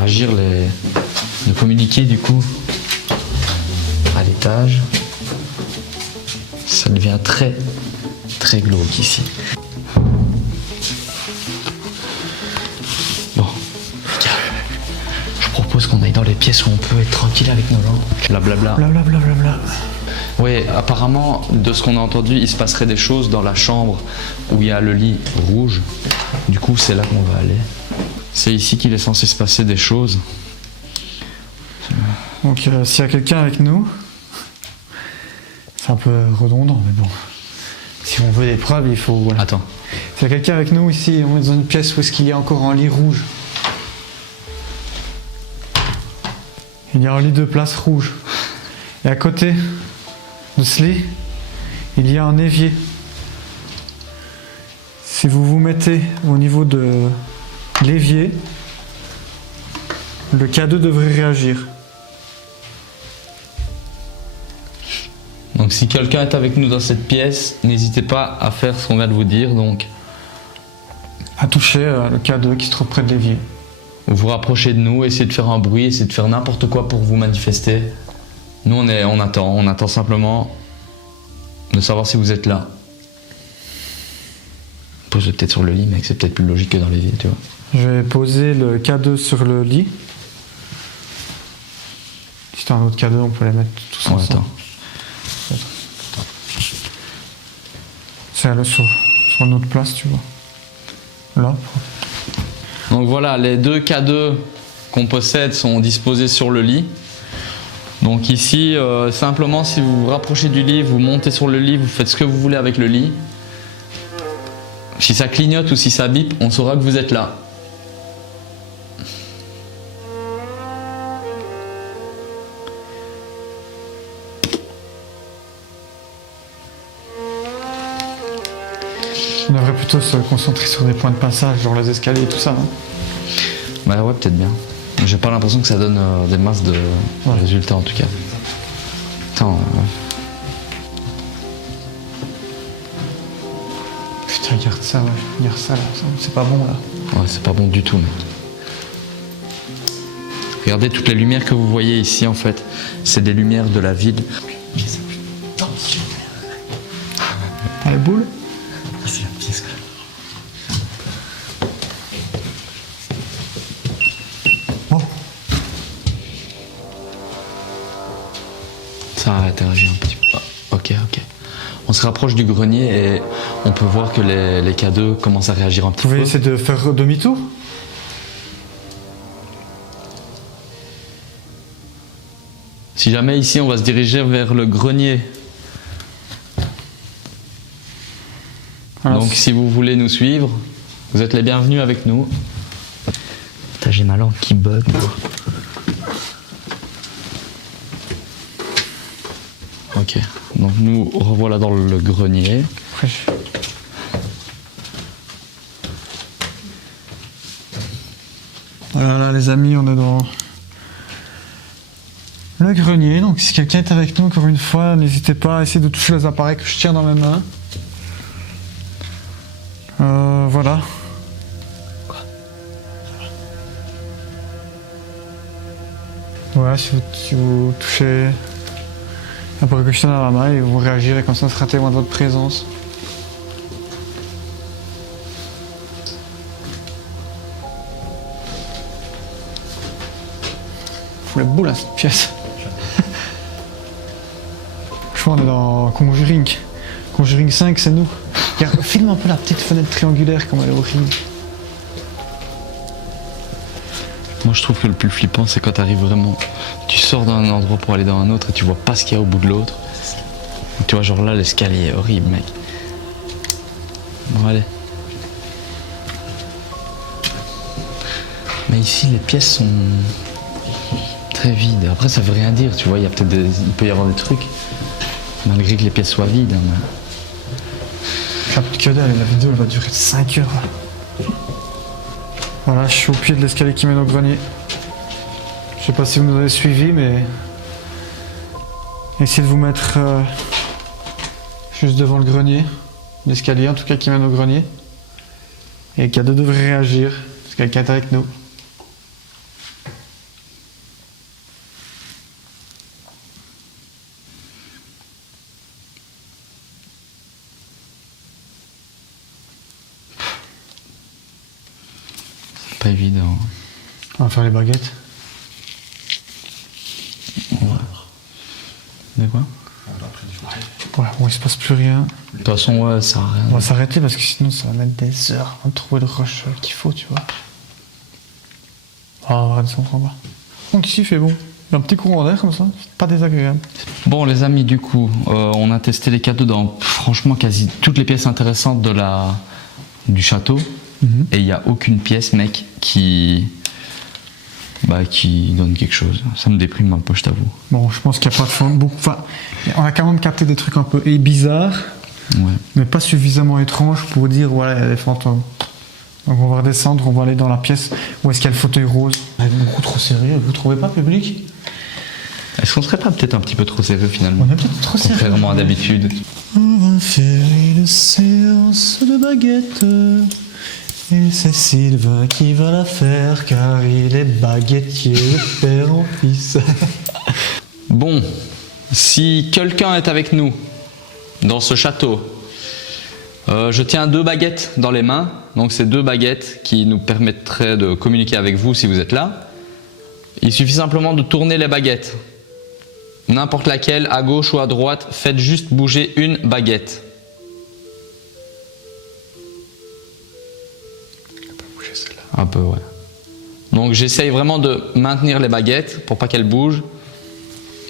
agir de communiquer, du coup, à l'étage. Ça devient très, très glauque ici. Bon, je propose qu'on aille dans les pièces où on peut être tranquille avec nos lampes. Blablabla. blablabla. Oui, apparemment, de ce qu'on a entendu, il se passerait des choses dans la chambre où il y a le lit rouge. Du coup, c'est là qu'on va aller. C'est ici qu'il est censé se passer des choses. Donc, s'il y a quelqu'un avec nous, c'est un peu redondant, mais bon. Si on veut des preuves, il faut. Voilà. Attends. S'il y a quelqu'un avec nous ici, on est dans une pièce où est-ce qu'il y a encore un lit rouge. Il y a un lit de place rouge. Et à côté de ce lit, il y a un évier. Si vous vous mettez au niveau de l'évier, le K2 devrait réagir. Donc si quelqu'un est avec nous dans cette pièce, n'hésitez pas à faire ce qu'on vient de vous dire. Donc, À toucher le K2 qui se trouve près de l'évier. vous vous rapprochez de nous, essayez de faire un bruit, essayez de faire n'importe quoi pour vous manifester. Nous, on attend simplement de savoir si vous êtes là. Pose peut-être sur le lit, mec, c'est peut-être plus logique que dans l'évier, tu vois. Je vais poser le K2 sur le lit. Si c'était un autre K2, on peut les mettre tous Ouais, ensemble. attends. C'est sur une autre place, tu vois. Là. Donc voilà, les 2 K2 qu'on possède sont disposés sur le lit. Donc ici, simplement, si vous vous rapprochez du lit, vous montez sur le lit, vous faites ce que vous voulez avec le lit. Si ça clignote ou si ça bip, on saura que vous êtes là. On devrait plutôt se concentrer sur des points de passage, genre les escaliers et tout ça. Hein. Bah ouais, peut-être bien. J'ai pas l'impression que ça donne des masses de résultats en tout cas. Attends, Putain, regarde ça, ouais. Regarde ça, là. C'est pas bon, là. ouais, c'est pas bon du tout, mec. Regardez toutes les lumières que vous voyez ici en fait. C'est des lumières de la ville. T'as les boules? C'est la pièce. Bon. Ça a interagi un petit peu. Ah, ok. On se rapproche du grenier et on peut voir que les K2 commencent à réagir un Vous petit pouvez peu. essayer de faire demi-tour? Si jamais ici on va se diriger vers le grenier. Voilà. Donc si vous voulez nous suivre, vous êtes les bienvenus avec nous. Putain, j'ai ma langue qui bug. Ok, donc nous revoilà dans le grenier. Voilà les amis, on est dans le grenier. Donc si quelqu'un est avec nous, encore une fois, n'hésitez pas à essayer de toucher les appareils que je tiens dans mes mains. Voilà. Voilà, si vous touchez l'appareil que je tiens dans la main et vous réagirez comme ça sera témoin de votre présence. Faut la boule à cette pièce. Je crois qu'on est dans Conjuring. Conjuring 5, c'est nous. Regarde, filme un peu la petite fenêtre triangulaire comme elle est horrible. Moi je trouve que le plus flippant c'est quand t'arrives vraiment, tu sors d'un endroit pour aller dans un autre et tu vois pas ce qu'il y a au bout de l'autre. Tu vois genre là l'escalier est horrible mec. Bon allez. Mais ici les pièces sont très vides. Après ça veut rien dire, tu vois, il peut y avoir des trucs. Malgré que les pièces soient vides. Hein, que dalle, la vidéo elle va durer 5 heures. Voilà, je suis au pied de l'escalier qui mène au grenier. Je sais pas si vous nous avez suivis, mais essayez de vous mettre juste devant le grenier, l'escalier en tout cas qui mène au grenier. Et Cadeau devrait réagir, parce qu'elle est avec nous. pas évident. On va faire les baguettes. De quoi? Ouais, bon, il se passe plus rien. De toute façon, ouais, ça sert à rien. On va s'arrêter parce que sinon ça va mettre des heures à trouver le rush qu'il faut, tu vois. Ah, on va descendre en bas. Donc ici il fait bon. Il y a un petit courant d'air comme ça, pas désagréable. Bon les amis, du coup, on a testé les cadeaux dans franchement quasi toutes les pièces intéressantes du château. Et il n'y a aucune pièce, mec, qui donne quelque chose. Ça me déprime un peu, je t'avoue. Bon, je pense qu'il n'y a pas de fond. Enfin, on a quand même capté des trucs un peu bizarres, Ouais. mais pas suffisamment étranges pour dire voilà, il y a des fantômes. Donc on va redescendre, on va aller dans la pièce où est-ce qu'il y a le fauteuil rose. Elle est beaucoup trop sérieux, vous trouvez pas, public? Est-ce qu'on serait pas peut-être un petit peu trop sérieux finalement? On est peut-être trop sérieux. Contrairement à d'habitude. On va faire une séance de baguettes. Et c'est Sylvain qui va la faire car il est baguettier de père en fils. Bon, si quelqu'un est avec nous dans ce château, je tiens 2 baguettes dans les mains. Donc c'est 2 baguettes qui nous permettraient de communiquer avec vous si vous êtes là. Il suffit simplement de tourner les baguettes. N'importe laquelle, à gauche ou à droite, faites juste bouger une baguette. Un peu, ouais. Donc j'essaye vraiment de maintenir les baguettes pour pas qu'elles bougent.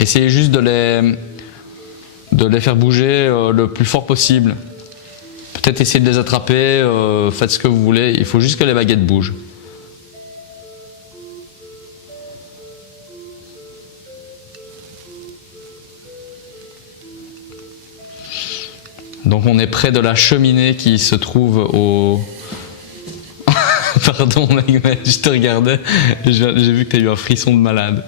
Essayez juste de les faire bouger le plus fort possible. Peut-être essayer de les attraper, faites ce que vous voulez. Il faut juste que les baguettes bougent. Donc on est près de la cheminée qui se trouve au... Pardon mec, mais je te regardais, j'ai vu que t'as eu un frisson de malade.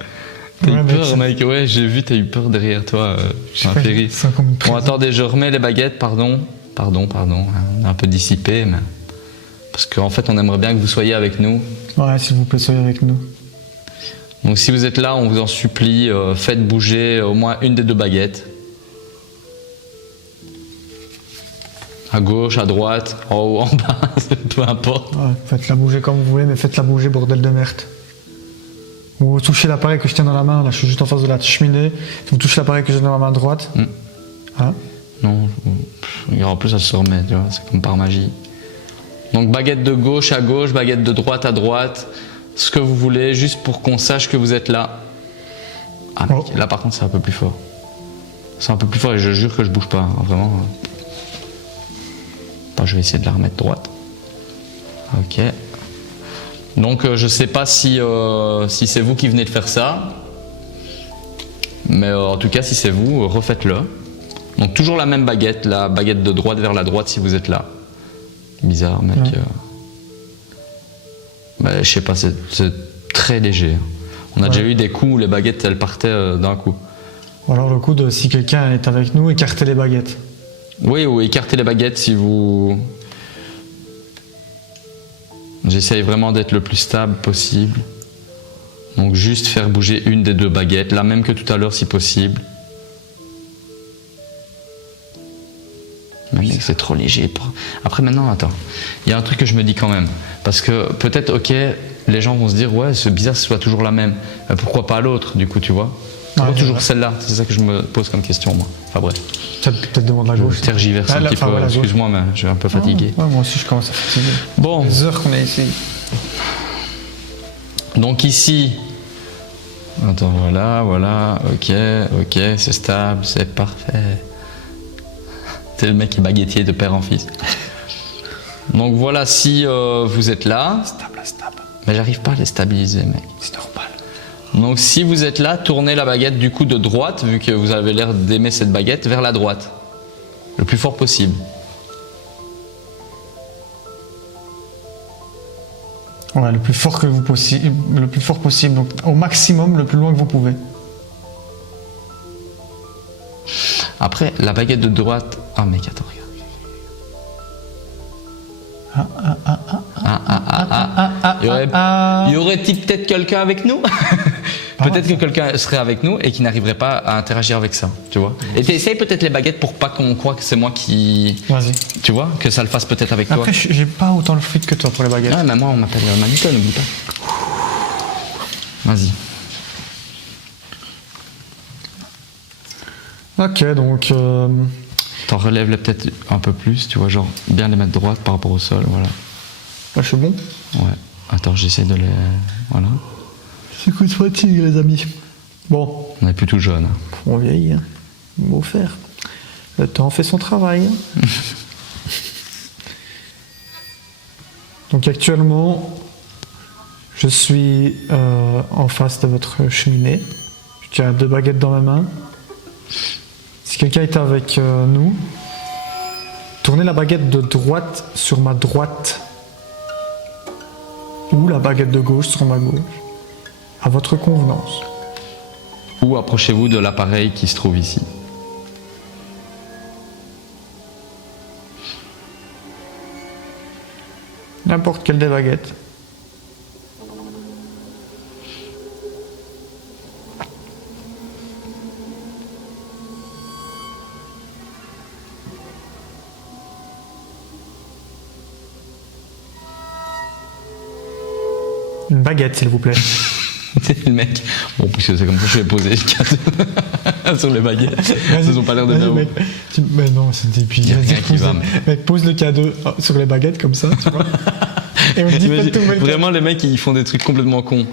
T'as eu peur mec, ouais j'ai vu, t'as eu peur derrière toi, ça m'a fait rire. Bon attendez, je remets les baguettes, pardon, on est un peu dissipé, mais... parce qu'en fait on aimerait bien que vous soyez avec nous. Ouais, s'il vous plaît, soyez avec nous. Donc si vous êtes là, on vous en supplie, faites bouger au moins une des 2 baguettes. À gauche, à droite, en haut, en bas, peu importe. Ouais, faites-la bouger comme vous voulez, mais faites-la bouger, bordel de merde. Vous touchez l'appareil que je tiens dans la main, là je suis juste en face de la cheminée. Vous touchez l'appareil que j'ai dans la main droite. Hein? Non, en plus ça se remet, tu vois, c'est comme par magie. Donc baguette de gauche à gauche, baguette de droite à droite, ce que vous voulez, juste pour qu'on sache que vous êtes là. Ah mec, là par contre c'est un peu plus fort. C'est un peu plus fort et je jure que je bouge pas, hein, vraiment. Bah, je vais essayer de la remettre droite. Ok. Donc je sais pas si c'est vous qui venez de faire ça. Mais en tout cas si c'est vous, refaites-le. Donc toujours la même baguette, la baguette de droite vers la droite si vous êtes là. Bizarre mec. Ouais. Bah, je sais pas, c'est très léger. On a Ouais. déjà eu des coups où les baguettes elles partaient d'un coup. Ou alors le coup de si quelqu'un est avec nous, écartez les baguettes. Oui, ou écartez les baguettes si vous... J'essaye vraiment d'être le plus stable possible. Donc juste faire bouger une des deux baguettes, la même que tout à l'heure si possible. Mais mec, c'est trop léger. Après maintenant, attends, il y a un truc que je me dis quand même. Parce que peut-être, ok, les gens vont se dire, ouais, c'est bizarre que ce soit toujours la même. Mais pourquoi pas l'autre, du coup, tu vois? Pourquoi Ouais, toujours ouais. celle-là? C'est ça que je me pose comme question, moi. Enfin bref, Peut-être demande la gauche. je tergiverse Ah, un là, petit enfin, peu. voilà, gauche. Excuse-moi, mais je suis un peu fatigué. Ouais, moi aussi je commence à fatiguer. Bon, Les heures qu'on est ici. donc ici, attends, voilà, ok, c'est stable, c'est parfait. C'est le mec qui est baguettier de père en fils. Donc voilà, si vous êtes là, Stable. mais j'arrive pas à les stabiliser, mec. C'est normal. Donc si vous êtes là, tournez la baguette du coup de droite, vu que vous avez l'air d'aimer cette baguette, vers la droite. Le plus fort possible. Ouais, le plus fort que vous possible, le plus fort possible, donc au maximum, le plus loin que vous pouvez. Après, la baguette de droite... Ah mec, attends, regarde. Y aurait-il peut-être quelqu'un avec nous? Peut-être que quelqu'un serait avec nous et qui n'arriverait pas à interagir avec ça, tu vois. Et t'essayes peut-être les baguettes pour pas qu'on croie que c'est moi qui... Vas-y. Tu vois, que ça le fasse peut-être avec toi. Après, j'ai pas autant le fric que toi pour les baguettes. Ah, mais moi on m'appelle Manito, n'oublie pas. Vas-y. Ok, donc. T'en relèves-les peut-être un peu plus, tu vois, genre bien les mettre droite par rapport au sol, voilà. Là, je suis bon. Ouais. Attends, j'essaie de les... Voilà. C'est coup de fatigue, les amis. Bon, On est plus tout jeune. on vieillit, hein. Il faut faire. Le temps fait son travail. hein. Donc actuellement, je suis en face de votre cheminée. J'ai 2 baguettes dans ma main. Si quelqu'un est avec nous, tournez la baguette de droite sur ma droite ou la baguette de gauche sur ma gauche, à votre convenance. Ou approchez-vous de l'appareil qui se trouve ici. N'importe quelle des baguettes. Une baguette, s'il vous plaît. C'est le mec. Bon, puisque c'est comme ça, je vais poser le cadeau sur les baguettes. Ils ont pas l'air de Vas-y, bien. mec. Mais non, c'est débile. Y a Vas-y, rien qui pose va, le- mais- Mec, pose le cadeau sur les baguettes comme ça, tu vois. Et on dit pas Imagine, tout, mec. vraiment, les mecs, ils font des trucs complètement cons.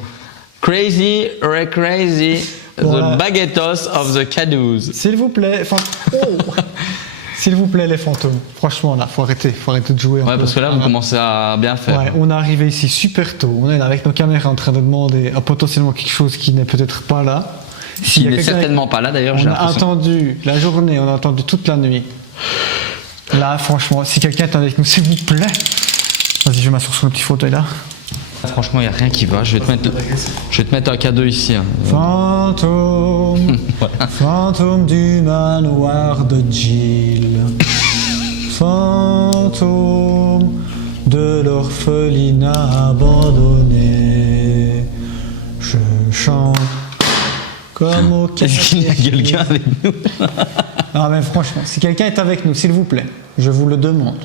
Crazy, crazy, Voilà. the baguettos of the cadeaux. S'il vous plaît, s'il vous plaît, les fantômes. Franchement, là, faut arrêter de jouer. un Ouais, peu. parce que là, vous commencez à bien faire. Ouais, on est arrivé ici super tôt. On est là avec nos caméras en train de demander à potentiellement quelque chose qui n'est peut-être pas là. S'il Qui y a n'est quelqu'un- certainement pas là, d'ailleurs, j'ai On a l'impression. attendu la journée, on a attendu toute la nuit. Là, franchement, si quelqu'un est avec nous, s'il vous plaît. Vas-y, je vais m'asseoir sur le petit fauteuil là. Franchement, il n'y a rien qui va. Je vais te mettre un cadeau ici. hein. Fantôme, fantôme du manoir de Jill. Fantôme de l'orphelinat abandonné. Je chante comme au Est-ce qu'il y a quelqu'un avec nous? Non mais franchement, si quelqu'un est avec nous, s'il vous plaît, je vous le demande,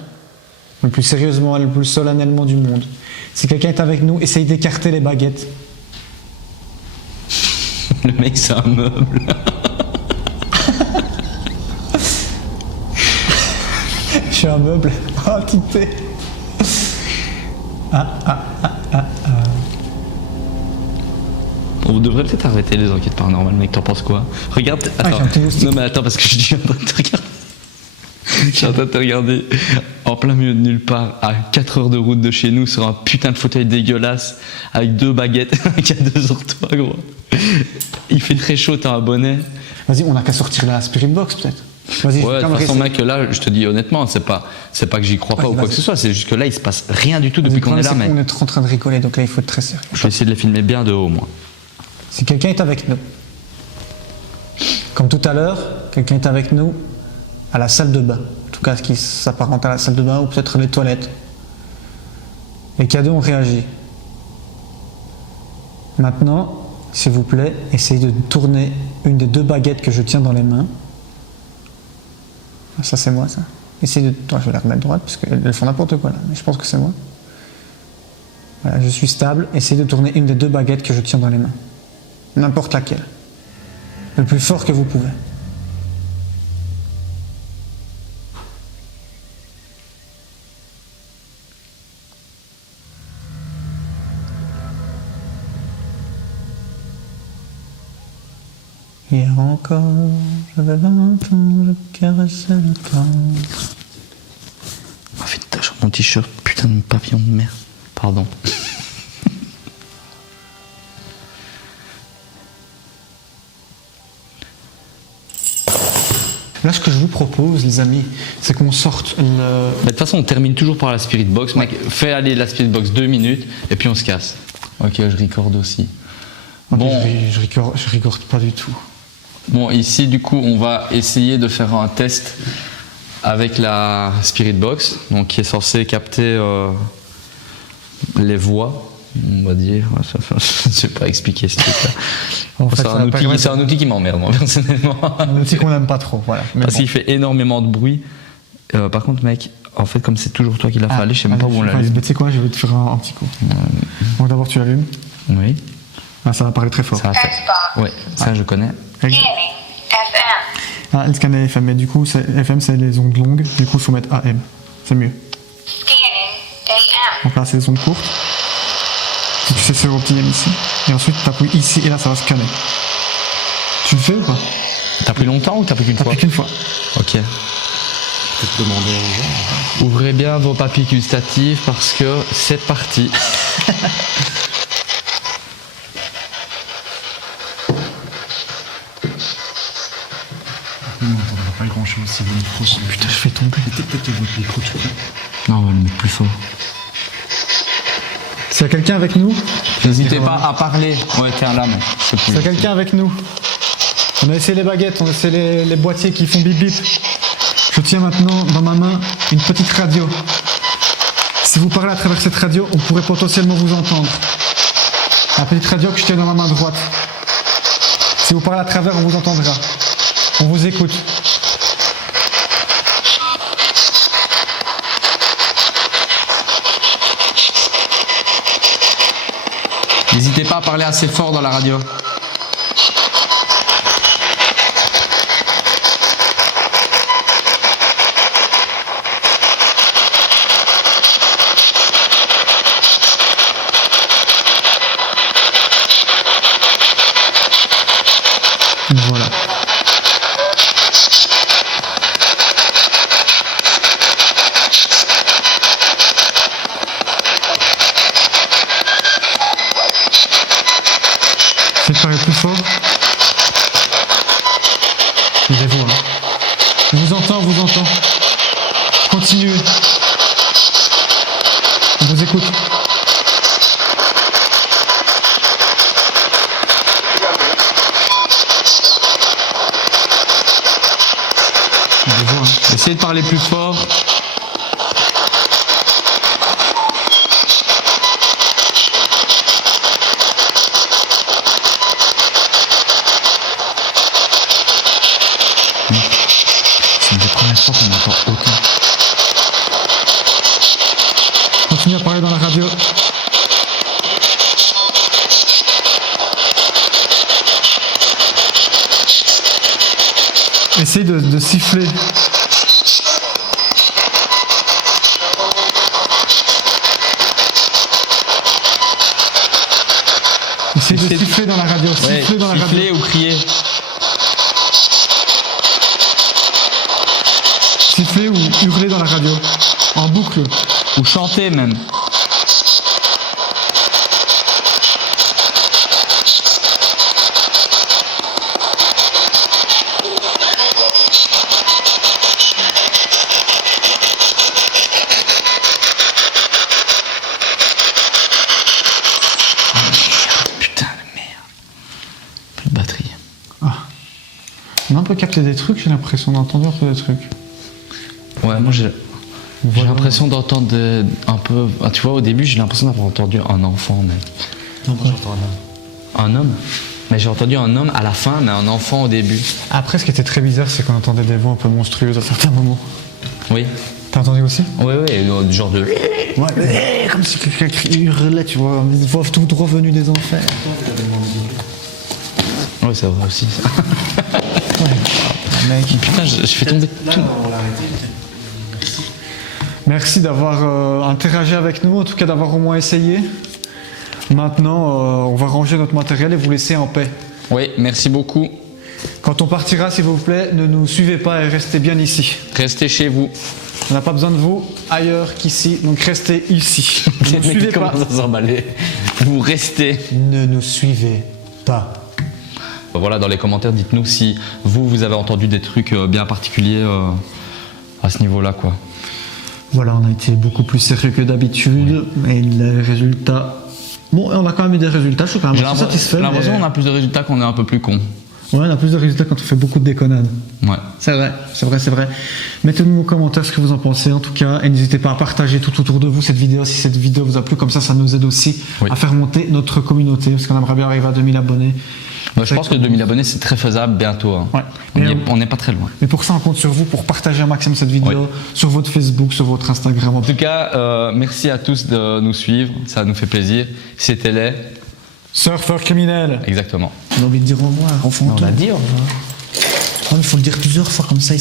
le plus sérieusement et le plus solennellement du monde, si quelqu'un est avec nous, essayez d'écarter les baguettes. Le mec, c'est un meuble. Je suis un meuble entité. On devrait peut-être arrêter les enquêtes paranormales, mec, t'en penses quoi? Regarde, attends. j'ai un petit moustique. Non mais attends, parce que je suis en train de te regarder. Je suis en train de te regarder en plein milieu de nulle part, à 4 heures de route de chez nous, sur un putain de fauteuil dégueulasse, avec 2 baguettes, qui a 2 sur toi, gros. Il fait très chaud, t'as un bonnet. Vas-y, on n'a qu'à sortir la Spirit Box peut-être. Vas-y, Ouais, de je toute façon, vais mec, là, je te dis honnêtement, c'est pas que j'y crois pas Vas-y, ou quoi vas-y. que ce soit, c'est juste que là, il se passe rien du tout depuis qu'on est là, mec. On est en train de rigoler, donc là, il faut être très sérieux. Je vais essayer de les filmer bien de haut, moi. Si quelqu'un est avec nous, comme tout à l'heure, quelqu'un est avec nous à la salle de bain, en tout cas ce qui s'apparente à la salle de bain ou peut-être les toilettes. Les cadeaux ont réagi. Maintenant, s'il vous plaît, essayez de tourner une des 2 baguettes que je tiens dans les mains. Ça c'est moi ça. Essayez de... Attends, je vais la remettre droite parce qu'elles font n'importe quoi là, mais je pense que c'est moi. Voilà, je suis stable. Essayez de tourner une des 2 baguettes que je tiens dans les mains. N'importe laquelle. Le plus fort que vous pouvez. Hier encore, j'avais 20 ans, je caressais le temps. Oh, fais une tache sur mon t-shirt, putain de papillon de merde. Pardon. Là, ce que je vous propose, les amis, c'est qu'on sorte le... Mais de toute façon, on termine toujours par la Spirit Box. Mec, fais aller la Spirit Box 2 minutes et puis on se casse. Ok, je recorde aussi. Bon, Je rigole pas du tout. bon, ici, du coup, on va essayer de faire un test avec la Spirit Box, donc qui est censée capter les voix, on va dire. Je ne sais pas expliquer ce truc-là. En fait, C'est un outil qui m'emmerde, moi, personnellement. un outil qu'on n'aime pas trop, voilà. Mais Parce bon. qu'il fait énormément de bruit. Par contre, mec, en fait, comme c'est toujours toi qui l'as fait aller, je sais même pas où on l'allume. Tu sais quoi, je vais te faire un petit coup. Donc d'abord, tu l'allumes. Oui, Ah, ça va parler très fort. ça va faire. Ouais, ça je connais. Scanning FM. Ah, elle scanne FM, mais du coup, FM, c'est les ondes longues. Du coup, il faut mettre AM. C'est mieux. Scanning AM. Donc là, c'est les ondes courtes. Si tu sais, c'est au petit M ici. Et ensuite, tu appuies ici et là, ça va scanner. Tu le fais ou pas? T'as pris longtemps ou t'as pris qu'une fois? T'appuies qu'une fois. Ok. Peut-être demander aux gens. Ouvrez bien vos papilles gustatives parce que c'est parti. On n'entendra pas grand chose si vos micros sont. Putain, je fais tomber. Mettez peut-être votre micro tout près. Non, on va le mettre plus fort. S'il y a quelqu'un avec nous, N'hésitez pas à parler. Ouais, tiens là, mais je sais plus. s'il y a quelqu'un avec nous, on a essayé les baguettes, on a essayé les boîtiers qui font bip bip. Je tiens maintenant dans ma main une petite radio. Si vous parlez à travers cette radio, on pourrait potentiellement vous entendre. La petite radio que je tiens dans ma main droite. Si vous parlez à travers, on vous entendra. On vous écoute. N'hésitez pas à parler assez fort dans la radio. Voilà. C'est de parler plus fort. Il est voix. On vous entend, on vous entend. Continuez. On vous écoute. Il est voix. Essayez de parler plus fort. C'est une des premières fois qu'on n'entend aucun. Continuez à parler dans la radio. Essayez de siffler. Essayez de siffler dans dans la radio, Ouais, siffler dans la radio. siffler ou crier. Siffler ou hurler dans la radio. En boucle. Ou chanter même. Putain de merde. Plus de batterie. On a un peu capté des trucs, j'ai l'impression d'entendre un peu des trucs. Ouais, moi j'ai l'impression d'entendre un peu. Ah, tu vois, au début, j'ai l'impression d'avoir entendu un enfant, mais. Non, moi j'entends un homme. Un homme? Mais j'ai entendu un homme à la fin, mais un enfant au début. Après, ce qui était très bizarre, c'est qu'on entendait des voix un peu monstrueuses à certains moments. Oui. T'as entendu aussi? Oui, du genre de. Ouais, comme si quelqu'un hurlait, tu vois, une voix tout droit venue des enfers. Oui, c'est vrai aussi. Ça. Mec. Putain, je fais tomber Là, tout. on l'a arrêté. Merci d'avoir interagi avec nous, en tout cas d'avoir au moins essayé. Maintenant, on va ranger notre matériel et vous laisser en paix. Oui, merci beaucoup. Quand on partira, s'il vous plaît, ne nous suivez pas et restez bien ici. Restez chez vous. On n'a pas besoin de vous ailleurs qu'ici, donc restez ici. Ne Les nous mecs suivez pas. commencent à s'emballer. Vous restez. Ne nous suivez pas. Voilà, dans les commentaires, dites-nous si vous avez entendu des trucs bien particuliers à ce niveau-là, quoi. Voilà, on a été beaucoup plus sérieux que d'habitude, et les résultats... Bon, on a quand même eu des résultats, je suis quand même assez satisfait. J'ai l'impression mais- qu'on a plus de résultats qu'on est un peu plus con. Ouais, on a plus de résultats quand on fait beaucoup de déconnades. Ouais. C'est vrai, c'est vrai, c'est vrai. Mettez-nous en commentaire ce que vous en pensez en tout cas, et n'hésitez pas à partager tout autour de vous cette vidéo si cette vidéo vous a plu, comme ça nous aide aussi Oui. à faire monter notre communauté, parce qu'on aimerait bien arriver à 2000 abonnés. Moi, je pense que 2000 abonnés, c'est très faisable bientôt. Hein. Ouais. On n'est pas très loin. Mais pour ça, on compte sur vous pour partager un maximum cette vidéo Oui. sur votre Facebook, sur votre Instagram. En tout cas, merci à tous de nous suivre, ça nous fait plaisir. C'était les... Surfeur criminel. Exactement. On a envie de dire au revoir, au fond. On l'a dit, au revoir. Il faut le dire plusieurs fois, comme ça ils,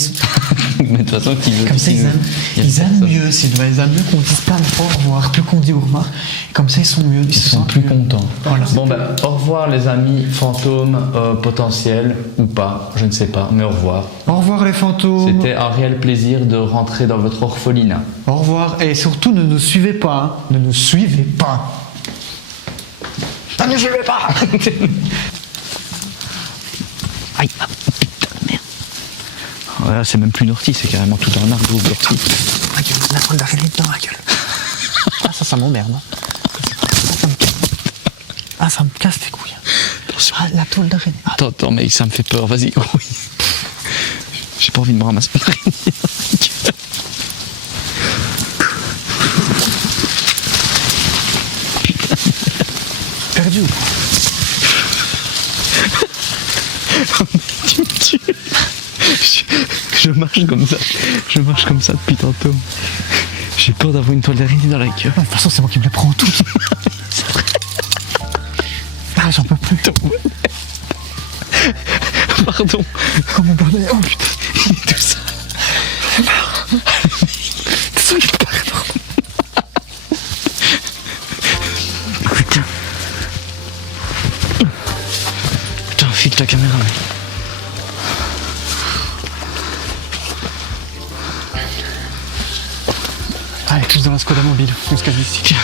Mais de toute façon, qui veut comme ça, ils aiment, ils aiment mieux, Sylvain. Ils aiment mieux qu'on dise plein de fois au revoir, plus qu'on dit au revoir. Comme ça, ils sont mieux. Ils Ils se sont sentent plus mieux. contents. Voilà. Bon, ben, au revoir les amis fantômes potentiels ou pas, je ne sais pas, mais au revoir. Au revoir les fantômes. C'était un réel plaisir de rentrer dans votre orphelinat. Au revoir. Et surtout, ne nous suivez pas. hein. Ne nous suivez pas. Ne nous suivez pas. Aïe, ah, putain de merde. Voilà, c'est même plus une ortie, c'est carrément tout un arbre d'ortie. Ma gueule, la toile d'araignée dans ma gueule. Ah, ça m'emmerde. Hein. Ça me casse les couilles. Attention. Ah, la toile d'araignée. Ah, Attends, mec, ça me fait peur, vas-y. Oui. J'ai pas envie de me ramasser une araignée dans la gueule. Perdu ou quoi? Tu me tues. Je marche comme ça depuis tantôt. J'ai peur d'avoir une toile d'araignée dans la gueule. De toute façon, c'est moi qui me les prends tout. Ah, j'en peux plus. Pardon. Oh mon bonnet. Oh Putain, il est tout ça. Putain. Putain, file ta caméra, mec. Allez, tous dans la Skoda mobile. On se cache d'ici.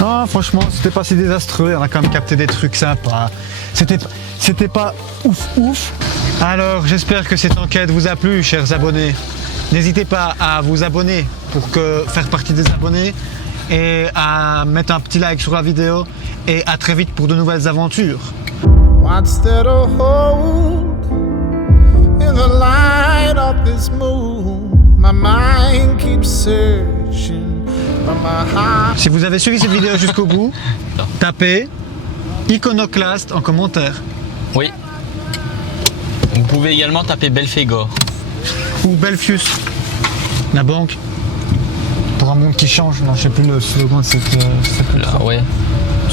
Ah, franchement, c'était pas si désastreux. On a quand même capté des trucs sympas. C'était pas ouf. Alors, j'espère que cette enquête vous a plu, chers abonnés. N'hésitez pas à vous abonner pour faire partie des abonnés et à mettre un petit like sur la vidéo. Et à très vite pour de nouvelles aventures. What's there to hold in the light of this moon? My mind keeps searching, but my heart. Si vous avez suivi cette vidéo jusqu'au bout, tapez Iconoclaste en commentaire. Oui. Vous pouvez également taper Belphégor. Ou Belfius, la banque. Pour un monde qui change. Non, je sais plus le slogan de cette. Là, ouais.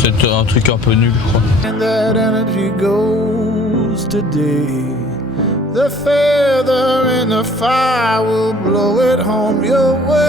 C'est un truc un peu nul, je crois. And that energy goes today. The feather in the fire will blow it home your way.